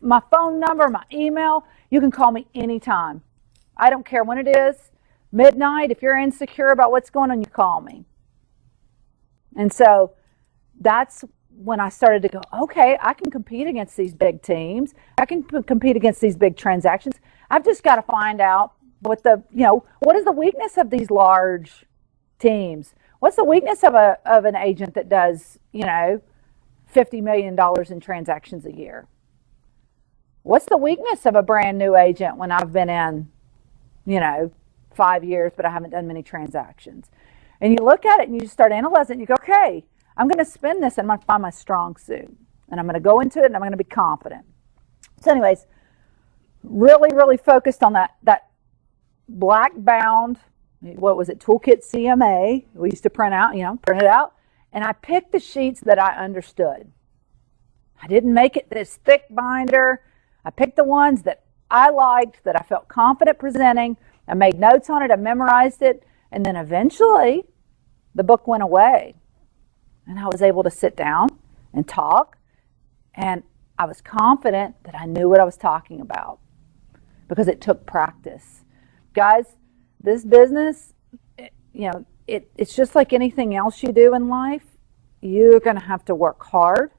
my phone number, my email. You can call me anytime. I don't care when it is. Midnight, if you're insecure about what's going on, you call me. And so that's when I started to go, okay, I can compete against these big teams. I can compete against these big transactions. I've just got to find out what is the weakness of these large teams? What's the weakness of an agent that does, $50 million in transactions a year? What's the weakness of a brand new agent when I've been in, 5 years, but I haven't done many transactions? And you look at it and you just start analyzing it and you go, okay, I'm going to spin this and I'm going to find my strong suit. And I'm going to go into it and I'm going to be confident. So anyways, really, really focused on that black bound, what was it, Toolkit CMA. We used to print it out. And I picked the sheets that I understood. I didn't make it this thick binder. I picked the ones that I liked, that I felt confident presenting. I made notes on it. I memorized it. And then eventually the book went away. And I was able to sit down and talk, and I was confident that I knew what I was talking about because it took practice. Guys, this business, it's just like anything else you do in life. You're going to have to work hard,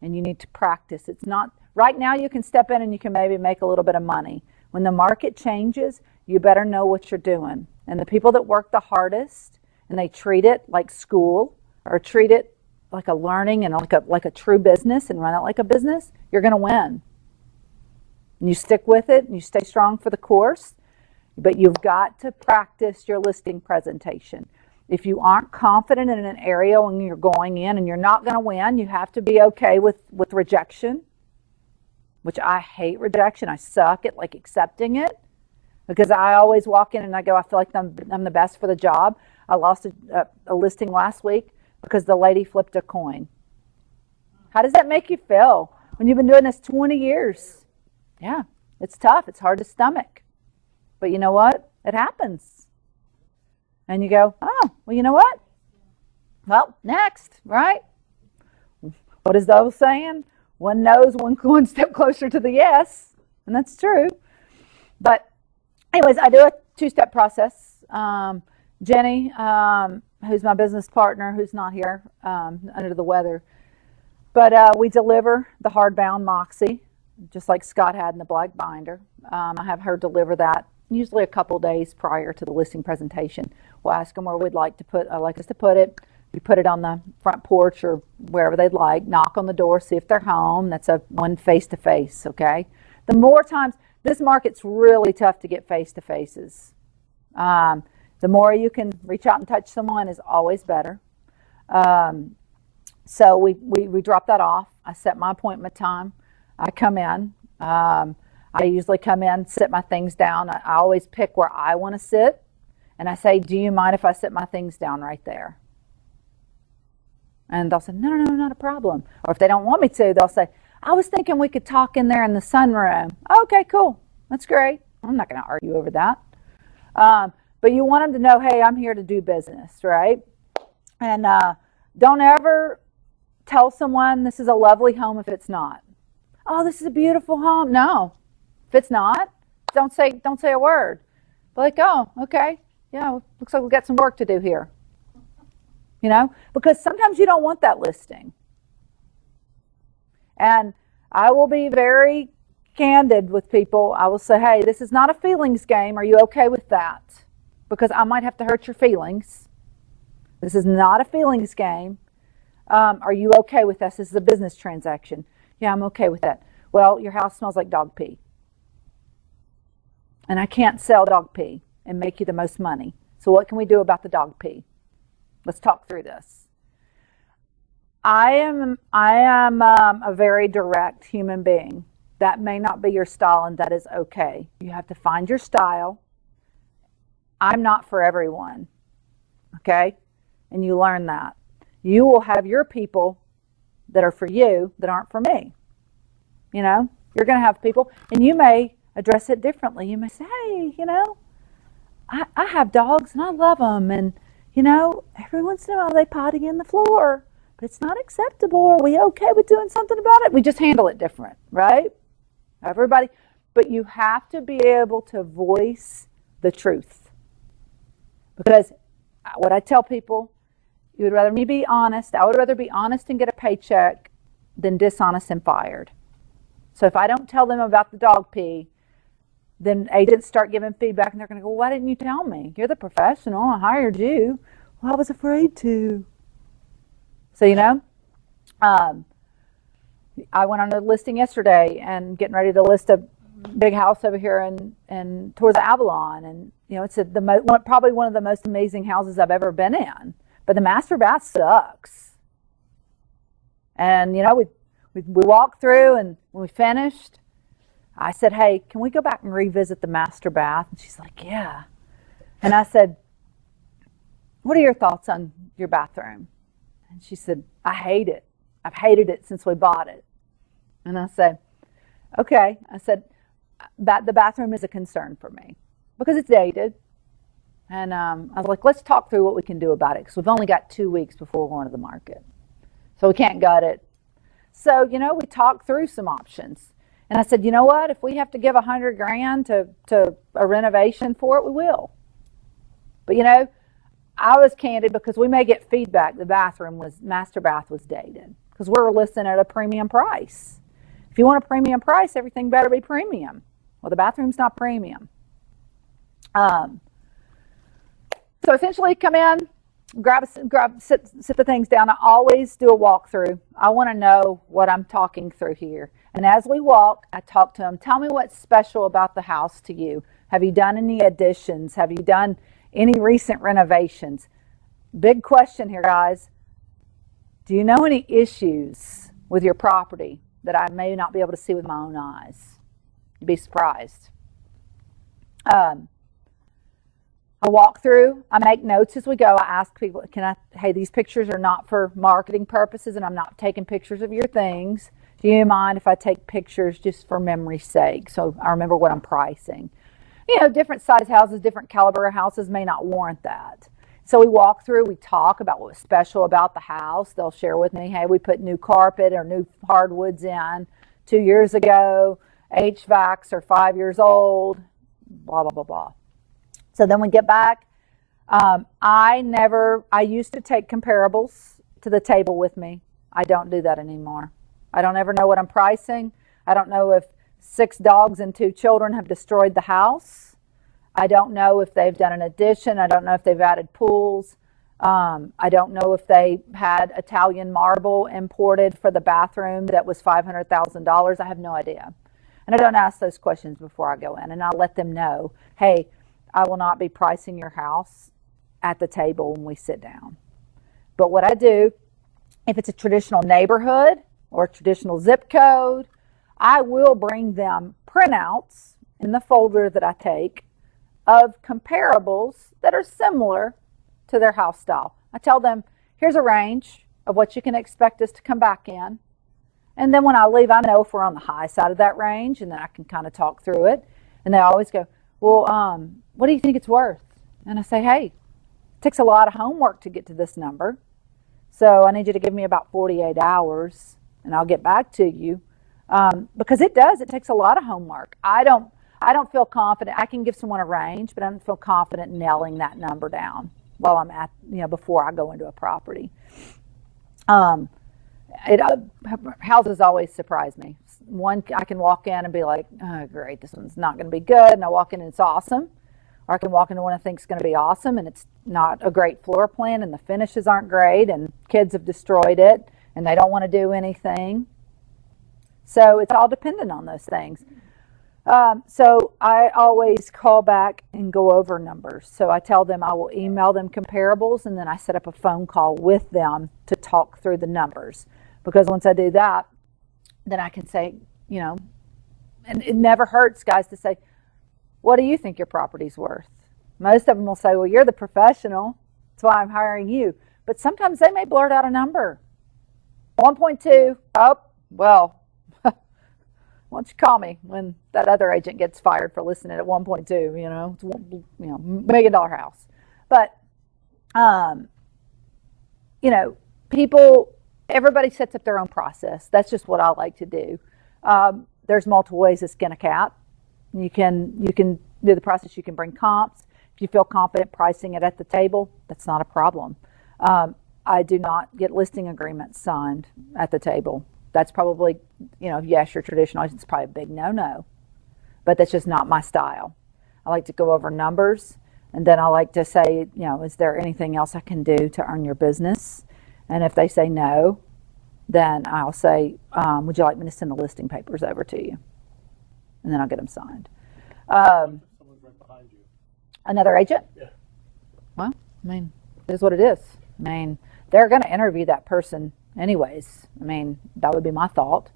and you need to practice. It's not, right now you can step in and you can maybe make a little bit of money. When the market changes, you better know what you're doing. And the people that work the hardest, and they treat it like school, or treat it like a learning and like a true business and run it like a business, you're going to win. And you stick with it and you stay strong for the course, but you've got to practice your listing presentation. If you aren't confident in an area when you're going in and you're not going to win, you have to be okay with rejection, which I hate rejection. I suck at accepting it because I always walk in and I go, I feel like I'm the best for the job. I lost a listing last week because the lady flipped a coin. How does that make you feel when you've been doing this 20 years? Yeah, it's tough. It's hard to stomach. But you know what? It happens. And you go, oh, well, you know what? Well, next, right? What is the old saying? One knows one step closer to the yes. And that's true. But anyways, I do a two-step process. Jenny, who's my business partner, who's not here, under the weather, but we deliver the hardbound Moxie, just like Scott had in the black binder. I have her deliver that usually a couple days prior to the listing presentation. We'll ask them where we'd like us to put it. We put it on the front porch or wherever they'd like, knock on the door, see if they're home. That's one face-to-face, okay? The more times, this market's really tough to get face-to-faces. The more you can reach out and touch someone is always better. So we drop that off. I set my appointment time. I come in. I usually come in, sit my things down. I always pick where I want to sit. And I say, do you mind if I sit my things down right there? And they'll say, no, not a problem. Or if they don't want me to, they'll say, I was thinking we could talk in there in the sunroom. Okay, cool. That's great. I'm not going to argue over that. But you want them to know, hey, I'm here to do business, right? And don't ever tell someone this is a lovely home if it's not. Oh, this is a beautiful home. No. If it's not, don't say a word. Be like, oh, okay. Yeah, looks like we've got some work to do here. You know, because sometimes you don't want that listing. And I will be very candid with people. I will say, hey, this is not a feelings game. Are you okay with that? Because I might have to hurt your feelings. This is not a feelings game. Are you okay with this? This is a business transaction. Yeah, I'm okay with that. Well, your house smells like dog pee. And I can't sell dog pee and make you the most money. So what can we do about the dog pee? Let's talk through this. I am a very direct human being. That may not be your style, and that is okay. You have to find your style. I'm not for everyone, okay? And you learn that. You will have your people that are for you that aren't for me. You know, you're going to have people, and you may address it differently. You may say, hey, you know, I have dogs, and I love them, and, you know, every once in a while they potty in the floor, but it's not acceptable. Are we okay with doing something about it? We just handle it different, right? Everybody, but you have to be able to voice the truth. Because what I tell people, you would rather me be honest. I would rather be honest and get a paycheck than dishonest and fired. So if I don't tell them about the dog pee, then agents start giving feedback, and they're going to go, why didn't you tell me? You're the professional. I hired you. Well, I was afraid to. So, you know, I went on a listing yesterday and getting ready to list a big house over here and towards Avalon. And, you know, it's probably one of the most amazing houses I've ever been in. But the master bath sucks. And, you know, we walked through, and when we finished, I said, hey, can we go back and revisit the master bath? And she's like, yeah. And I said, what are your thoughts on your bathroom? And she said, I hate it. I've hated it since we bought it. And I said, okay. I said, the bathroom is a concern for me because it's dated. And I was like, let's talk through what we can do about it, because we've only got 2 weeks before we're going to the market. So we can't gut it. So, you know, we talked through some options. And I said, you know what? If we have to give $100,000 to a renovation for it, we will. But, you know, I was candid because we may get feedback. The master bath was dated because we're listing at a premium price. If you want a premium price, everything better be premium. Well, the bathroom's not premium. So essentially, come in, sit the things down. I always do a walkthrough. I want to know what I'm talking through here. And as we walk, I talk to them. Tell me what's special about the house to you. Have you done any additions? Have you done any recent renovations? Big question here, guys. Do you know any issues with your property that I may not be able to see with my own eyes? You'd be surprised. I walk through, I make notes as we go. I ask people, hey, these pictures are not for marketing purposes, and I'm not taking pictures of your things. Do you mind if I take pictures just for memory's sake, so I remember what I'm pricing? different size houses, different caliber of houses may not warrant that. So we walk through, we talk about what was special about the house. They'll share with me, hey, we put new carpet or new hardwoods in 2 years ago. HVACs are 5 years old, blah, blah, blah, blah. So then we get back. I used to take comparables to the table with me. I don't do that anymore. I don't ever know what I'm pricing. I don't know if 6 dogs and 2 children have destroyed the house. I don't know if they've done an addition. I don't know if they've added pools. I don't know if they had Italian marble imported for the bathroom that was $500,000. I have no idea. And I don't ask those questions before I go in. And I'll let them know, hey, I will not be pricing your house at the table when we sit down. But what I do, if it's a traditional neighborhood or a traditional zip code, I will bring them printouts in the folder that I take of comparables that are similar to their house style. I tell them, here's a range of what you can expect us to come back in. And then when I leave, I know if we're on the high side of that range, and then I can kind of talk through it. And they always go, well, what do you think it's worth? And I say, hey, it takes a lot of homework to get to this number. So I need you to give me about 48 hours, and I'll get back to you. Because it takes a lot of homework. I don't feel confident. I can give someone a range, but I don't feel confident nailing that number down while I'm at, before I go into a property. Houses always surprise me. One, I can walk in and be like, oh, great, this one's not going to be good. And I walk in and it's awesome. Or I can walk into one I think is going to be awesome and it's not a great floor plan and the finishes aren't great and kids have destroyed it and they don't want to do anything. So it's all dependent on those things. So I always call back and go over numbers. So I tell them I will email them comparables and then I set up a phone call with them to talk through the numbers. Because once I do that, then I can say, and it never hurts, guys, to say, what do you think your property's worth? Most of them will say, well, you're the professional. That's why I'm hiring you. But sometimes they may blurt out a number. 1.2. Oh, well, why don't you call me when that other agent gets fired for listening at 1.2, it's $1 million house. But, everybody sets up their own process. That's just what I like to do. There's multiple ways to skin a cat. You can do the process. You can bring comps. If you feel confident pricing it at the table, that's not a problem. I do not get listing agreements signed at the table. That's probably, yes, you're traditional. It's probably a big no-no, but that's just not my style. I like to go over numbers, and then I like to say, is there anything else I can do to earn your business? And if they say no, then I'll say, would you like me to send the listing papers over to you? And then I'll get them signed. Someone's right behind you. Another agent? Yeah. Well, it is what it is. They're going to interview that person anyways. That would be my thought.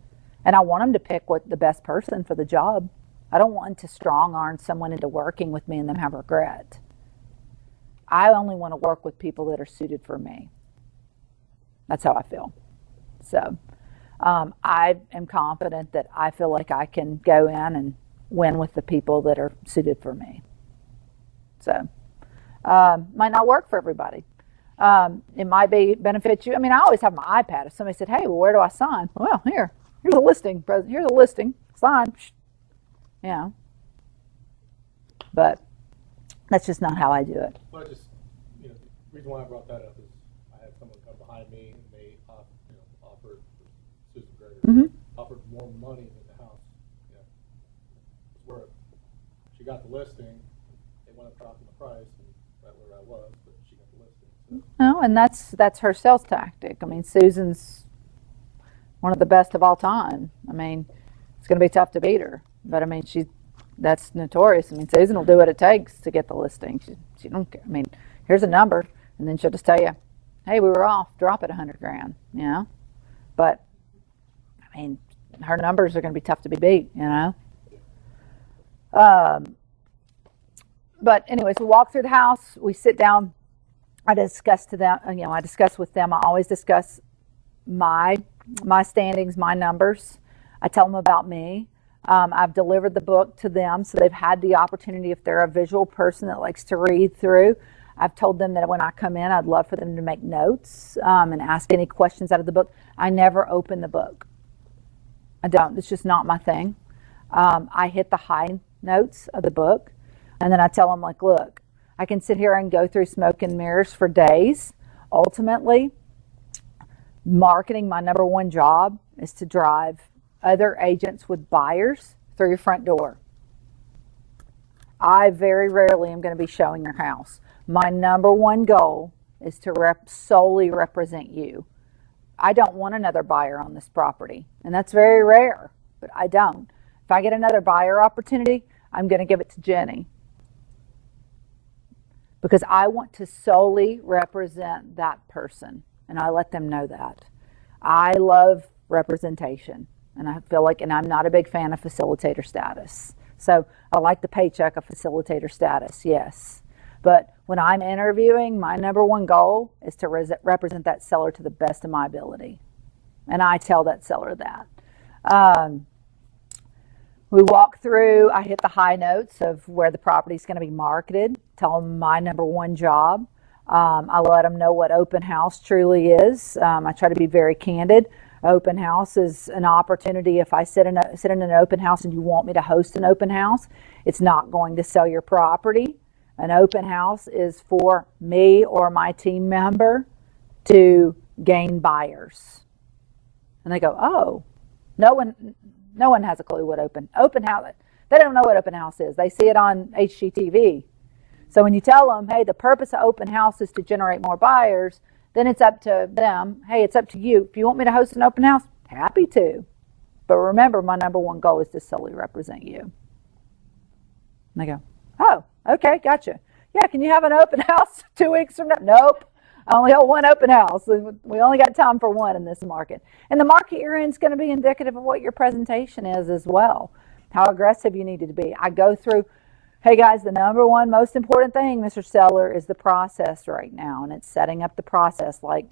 And I want them to pick the best person for the job. I don't want to strong arm someone into working with me and then have regret. I only want to work with people that are suited for me. That's how I feel. So I am confident that I feel like I can go in and win with the people that are suited for me. So might not work for everybody. It might benefit you. I always have my iPad. If somebody said, hey, well, where do I sign? Well, here's a listing. Here's a listing. Sign. But that's just not how I do it. Well, the reason why I brought that up is I had someone come behind me and they offered Susan Greger, offered more money than the house. It's worth. She got the listing. They wound up dropping the price, and right where I was, but she got the listing. So. No, and that's her sales tactic. Susan's one of the best of all time. It's going to be tough to beat her, but that's notorious. Susan will do what it takes to get the listing. She don't care. Here's a number, and then she'll just tell you, hey, we were off. Drop it $100,000. But her numbers are going to be tough to be beat. But anyways, we walk through the house. We sit down. I discuss with them. I always discuss my standings, my numbers. I tell them about me. I've delivered the book to them, so they've had the opportunity, if they're a visual person that likes to read through. I've told them that when I come in, I'd love for them to make notes and ask any questions out of the book. I never open the book. I don't. It's just not my thing. I hit the high notes of the book, and then I tell them, like, look, I can sit here and go through smoke and mirrors for days. Ultimately, marketing, my number one job is to drive other agents with buyers through your front door. I very rarely am going to be showing your house. My number one goal is to solely represent you. I don't want another buyer on this property, and that's very rare, but I don't. If I get another buyer opportunity, I'm going to give it to Jenny, because I want to solely represent that person, and I let them know that. I love representation, and I feel like, and I'm not a big fan of facilitator status. So I like the paycheck of facilitator status, yes. But when I'm interviewing, my number one goal is to represent that seller to the best of my ability. And I tell that seller that. We walk through, I hit the high notes of where the property is going to be marketed, tell them my number one job. I let them know what open house truly is. I try to be very candid. Open house is an opportunity. If I sit in an open house and you want me to host an open house, it's not going to sell your property. An open house is for me or my team member to gain buyers. And they go, oh, no one has a clue what open house. They don't know what open house is. They see it on HGTV. So when you tell them, hey, the purpose of open house is to generate more buyers, then it's up to them. Hey, it's up to you. If you want me to host an open house, happy to. But remember, my number one goal is to solely represent you. And they go, oh, okay, gotcha. Yeah, can you have an open house 2 weeks from now? Nope. I only have one open house. We only got time for one in this market. And the market you're in is going to be indicative of what your presentation is as well, how aggressive you need to be. I go through, hey guys, the number one most important thing, Mr. Seller, is the process right now. And it's setting up the process. Like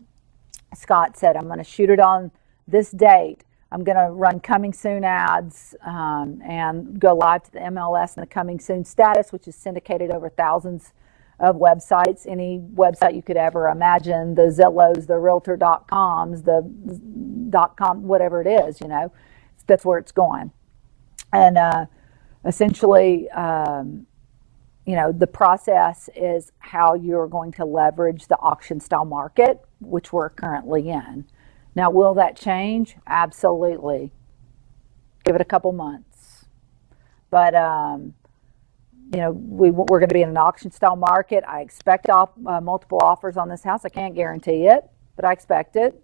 Scott said, I'm going to shoot it on this date. I'm going to run coming soon ads and go live to the MLS and the coming soon status, which is syndicated over thousands of websites, any website you could ever imagine, the Zillows, the Realtor.coms, the .com, whatever it is, that's where it's going. And essentially, the process is how you're going to leverage the auction style market, which we're currently in. Now, will that change? Absolutely. Give it a couple months. But, we're going to be in an auction style market. I expect multiple offers on this house. I can't guarantee it, but I expect it.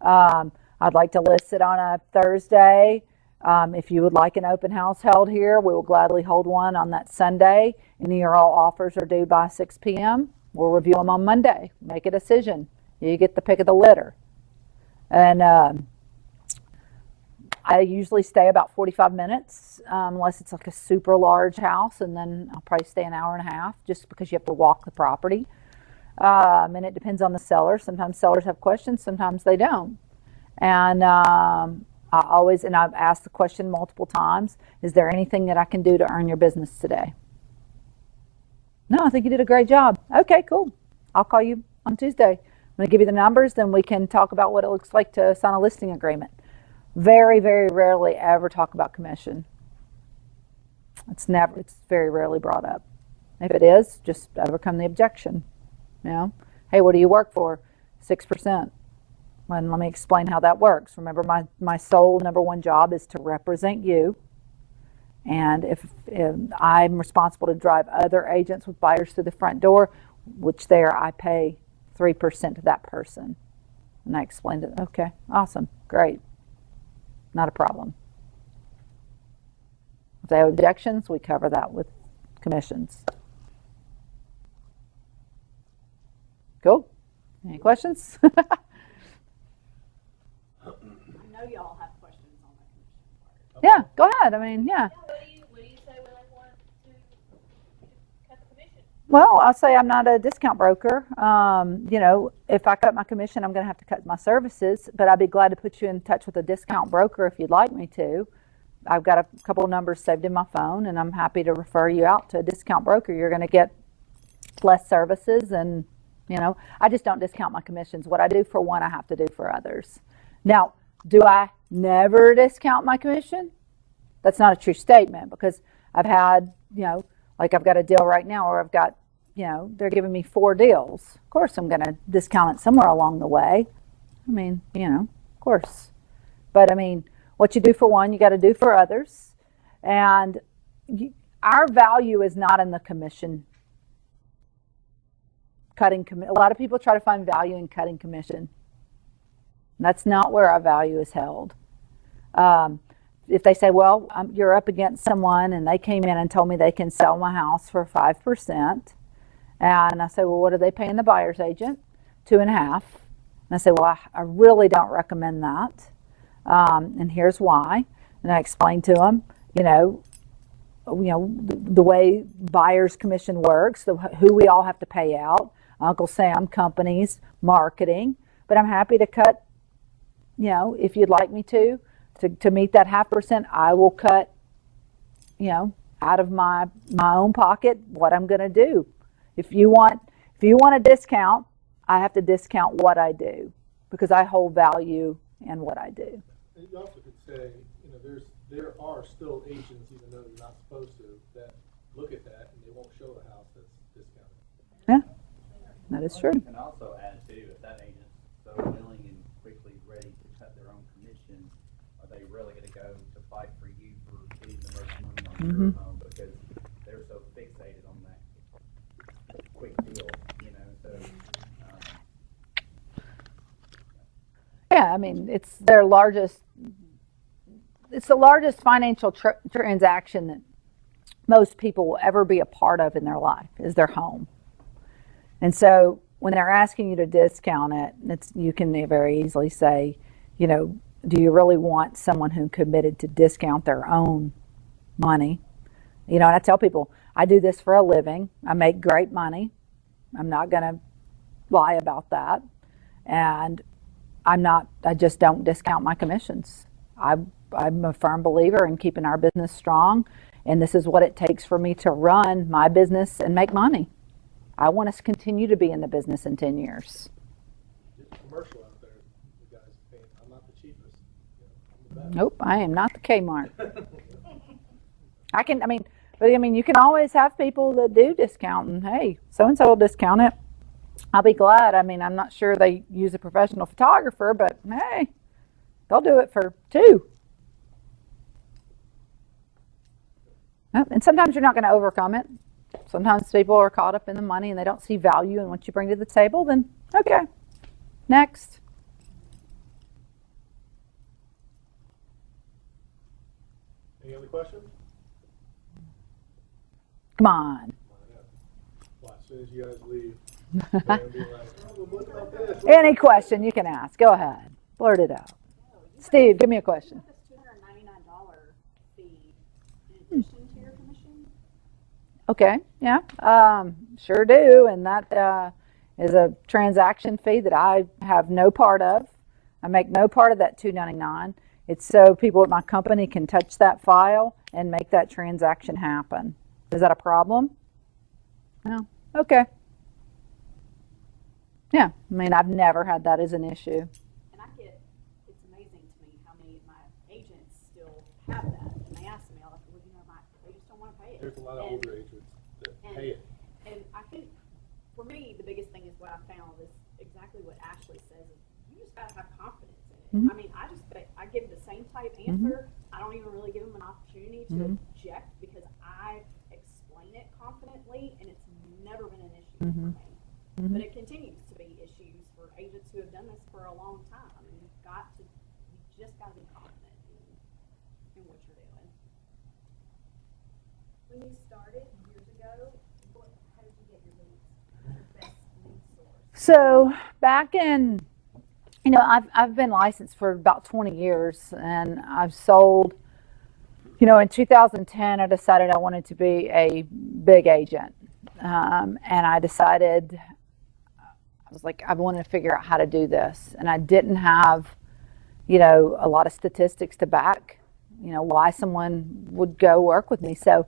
I'd like to list it on a Thursday. If you would like an open house held here, we will gladly hold one on that Sunday. Any or all offers are due by 6 p.m. We'll review them on Monday. Make a decision. You get the pick of the litter. And I usually stay about 45 minutes, unless it's like a super large house, and then I'll probably stay an hour and a half just because you have to walk the property. And it depends on the seller. Sometimes sellers have questions, sometimes they don't. And I've asked the question multiple times, is there anything that I can do to earn your business today? No, I think you did a great job. Okay, cool. I'll call you on Tuesday. I'm going to give you the numbers, then we can talk about what it looks like to sign a listing agreement. Very, very rarely ever talk about commission. It's very rarely brought up. If it is, just overcome the objection. Hey, what do you work for? 6%. And let me explain how that works. Remember, my sole number one job is to represent you. And if I'm responsible to drive other agents with buyers through the front door, which there I pay 3% to that person. And I explained it. Okay, awesome, great. Not a problem. If they have objections, we cover that with commissions. Cool. Any questions? I know y'all have questions on that commission part. Yeah, go ahead. I mean, yeah. What do you say when they want to cut the commission? Well, I'll say I'm not a discount broker. If I cut my commission, I'm going to have to cut my services, but I'd be glad to put you in touch with a discount broker if you'd like me to. I've got a couple of numbers saved in my phone, and I'm happy to refer you out to a discount broker. You're going to get less services, and I just don't discount my commissions. What I do for one, I have to do for others. Now, do I never discount my commission? That's not a true statement, because I've had, like I've got a deal right now where I've got, they're giving me 4 deals. Of course, I'm going to discount it somewhere along the way. I mean, of course. But I mean, what you do for one, you got to do for others. And our value is not in the commission. A lot of people try to find value in cutting commission. That's not where our value is held. If they say, well, you're up against someone and they came in and told me they can sell my house for 5%. And I say, well, what are they paying the buyer's agent? 2.5%. And I say, well, I really don't recommend that. And here's why. And I explain to them, the way buyer's commission works, who we all have to pay out, Uncle Sam, companies, marketing. But I'm happy to cut, if you'd like me to meet that 0.5%, I will cut, out of my own pocket what I'm going to do. If you want a discount, I have to discount what I do, because I hold value in what I do. And you also could say, there are still agents, even though you're not supposed to, that look at that and they won't show a house that's discounted. Yeah, that is true. You can also add too, if that agent's so willing and quickly ready to cut their own commission, are they really going to go to fight for you for getting the most money on your home, because they're so fixated on that quick deal, so. Yeah, I mean, it's the largest financial transaction that most people will ever be a part of in their life, is their home. And so when they're asking you to discount it, you can very easily say, do you really want someone who committed to discount their own money? And I tell people, I do this for a living. I make great money. I'm not going to lie about that. And I just don't discount my commissions. I'm a firm believer in keeping our business strong, and this is what it takes for me to run my business and make money. I want us to continue to be in the business in 10 years. There's a commercial out there, you guys paying, I'm not the cheapest. I'm the best. Nope, I am not the Kmart. You can always have people that do discount, and hey, so-and-so will discount it. I'll be glad. I'm not sure they use a professional photographer, but hey, they'll do it for 2. And sometimes you're not going to overcome it. Sometimes people are caught up in the money and they don't see value in what you bring to the table. Then, okay, next. Any other questions? Come on. Well, as soon as you guys leave, they're going to be like, oh, well, what about this? Any question you can ask. Go ahead. Blurt it out. Steve, give me a question. This $299 fee in addition to your commission? Okay, yeah, sure do. And that is a transaction fee that I have no part of. I make no part of that $299. It's so people at my company can touch that file and make that transaction happen. Is that a problem? No. Okay. Yeah, I've never had that as an issue. And it's amazing to me how many of my agents still have that. And they ask me, they just don't want to pay it. There's a lot of older agents that pay it. And I think, for me, the biggest thing is what I found is exactly what Ashley says. Is you just got to have confidence in it. Mm-hmm. I give the same type answer. I don't even really give them an opportunity to object, because I explain it confidently, and it's never been an issue for me. But it continues to be issues for agents who have done this for a long time. You just got to be confident in what you're doing. When you started years ago, how did you get your leads? Your best lead source? So back in, I've been licensed for about 20 years, and I've sold, in 2010, I decided I wanted to be a big agent. And I decided, I was like, I wanted to figure out how to do this. And I didn't have, a lot of statistics to back why someone would go work with me. So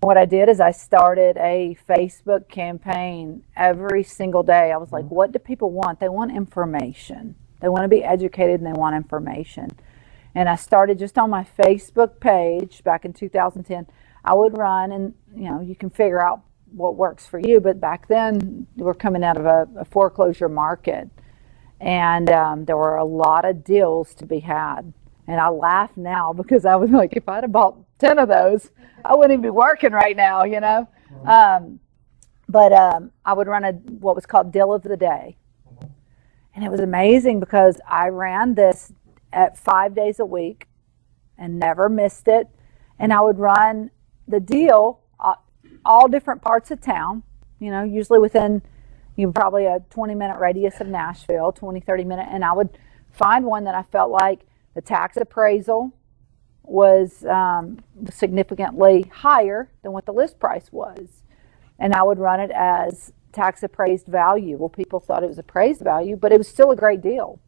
what I did is I started a Facebook campaign every single day. I was like, what do people want? They want information. They want to be educated and they want information. And I started just on my Facebook page back in 2010. I would run, and you can figure out what works for you. But back then, we're coming out of a foreclosure market, and there were a lot of deals to be had. And I laugh now because I was like, if I'd have bought 10 of those, I wouldn't even be working right now, But I would run what was called Deal of the Day. And it was amazing because I ran this at 5 days a week and never missed it. And I would run the deal all different parts of town, usually within probably a 20-minute radius of Nashville, 20, 30-minute. And I would find one that I felt like the tax appraisal was significantly higher than what the list price was. And I would run it as tax appraised value. Well, people thought it was appraised value, but it was still a great deal.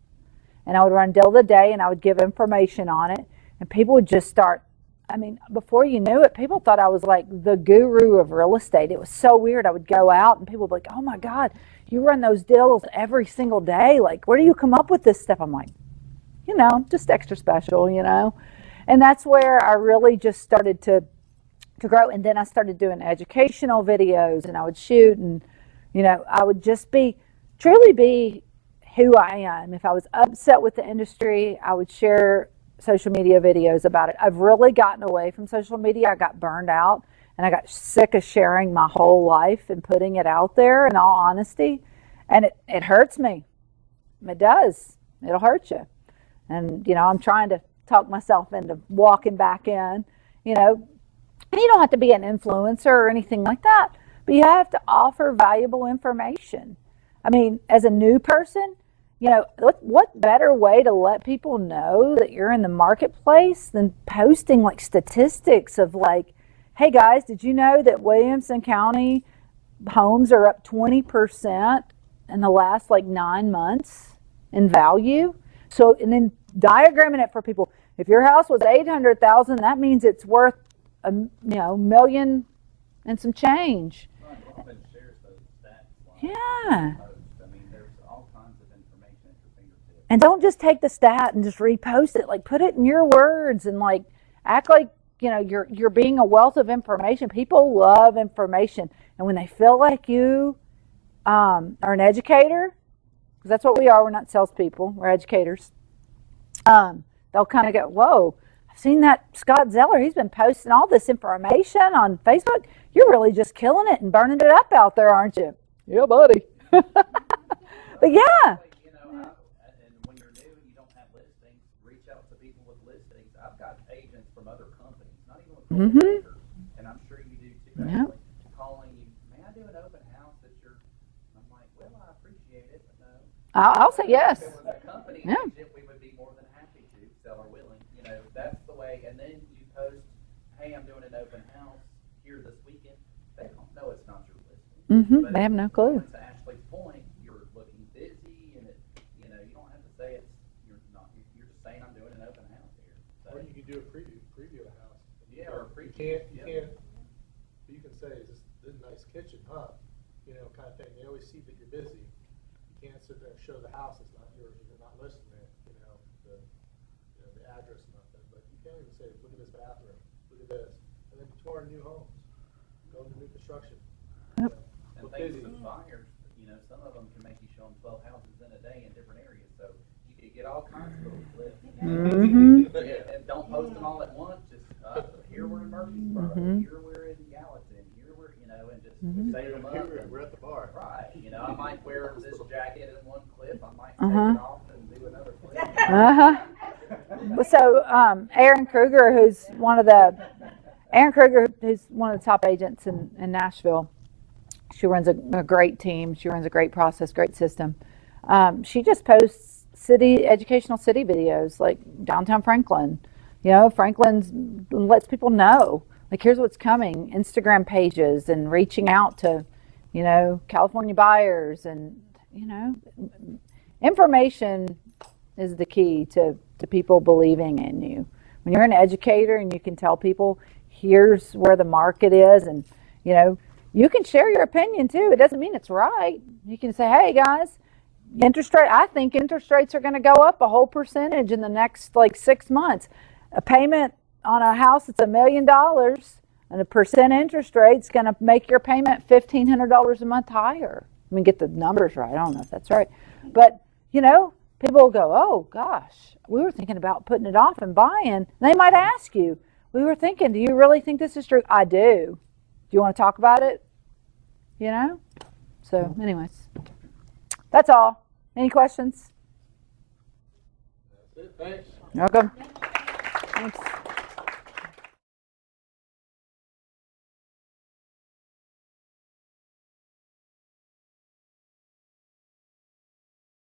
And I would run Deal of the Day, and I would give information on it. And people would just start, before you knew it, people thought I was like the guru of real estate. It was so weird. I would go out, and people would be like, oh, my God, you run those deals every single day. Like, where do you come up with this stuff? I'm like, just extra special, And that's where I really just started to grow. And then I started doing educational videos, and I would shoot, and, I would just truly be who I am. If I was upset with the industry, I would share social media videos about it. I've really gotten away from social media. I got burned out, and I got sick of sharing my whole life and putting it out there, in all honesty. And it hurts me. It does. It'll hurt you. And, I'm trying to talk myself into walking back in, And you don't have to be an influencer or anything like that, but you have to offer valuable information. As a new person, what better way to let people know that you're in the marketplace than posting like statistics of like, hey guys, did you know that Williamson County homes are up 20% in the last 9 months in value? So, and then diagramming it for people. If your house was $800,000, that means it's worth $1 million and some change. Robin shares those stats. Yeah. There's all kinds of information at your fingertips. And don't just take the stat and just repost it. Like, put it in your words and act like you're being a wealth of information. People love information, and when they feel like you are an educator, because that's what we are. We're not salespeople. We're educators. They'll kind of go, whoa, I've seen that Scott Zeller. He's been posting all this information on Facebook. You're really just killing it and burning it up out there, aren't you? Yeah, buddy. But yeah. And when you're new and you don't have listings, reach out to people with listings. I've got agents from other companies, not even with Coldwell, and I'm sure you do too. Yep. Calling you, may I do an open house at your? I'm like, well, I appreciate it, but no. I'll say yes. If it was a company Yeah. agent, we would be more than happy to, seller willing. That's the way. And then you post, hey, I'm doing an open house here this weekend. They don't know it's not your listing. They have no clue. To Ashley's point, you're looking busy, and you don't have to say you're just saying I'm doing an open house here. So, Or you can do a preview of the house. Yeah, or a preview. You can say, this is a nice kitchen, huh? Kind of thing. They always see that you're busy. You can't sit there and show the house that's not yours if you're not listing it, the address and nothing. But you can even say, look at this bathroom, look at this. And then tour new homes, go into new construction. And things with buyers, some of them can make you show them 12 houses in a day in different areas. So you could get all kinds of little clips. And don't post them all at once. Just here we're in Murfreesboro, here we're in Gallatin, here we're, and just say them up. We're at the bar. Right. I might wear this jacket in one clip. I might take it off and do another clip. So Aaron Kruger, who's one of the top agents in Nashville, she runs a great team. She runs a great process, great system. She just posts educational city videos like downtown Franklin. Franklin's lets people know, like, here's what's coming. Instagram pages and reaching out to, California buyers, and information is the key to people believing in you. When you're an educator and you can tell people, here's where the market is, and you can share your opinion too. It doesn't mean it's right. You can say, hey guys, I think interest rates are going to go up a whole percentage in the next 6 months. A payment on a house that's $1 million and a percent interest rate is going to make your payment $1,500 a month higher. I mean, get the numbers right. I don't know if that's right. But, people will go, oh gosh, we were thinking about putting it off and buying. They might ask you, we were thinking, do you really think this is true? I do. Do you want to talk about it? So anyways, that's all. Any questions? That's it, thanks. You're welcome. Thanks.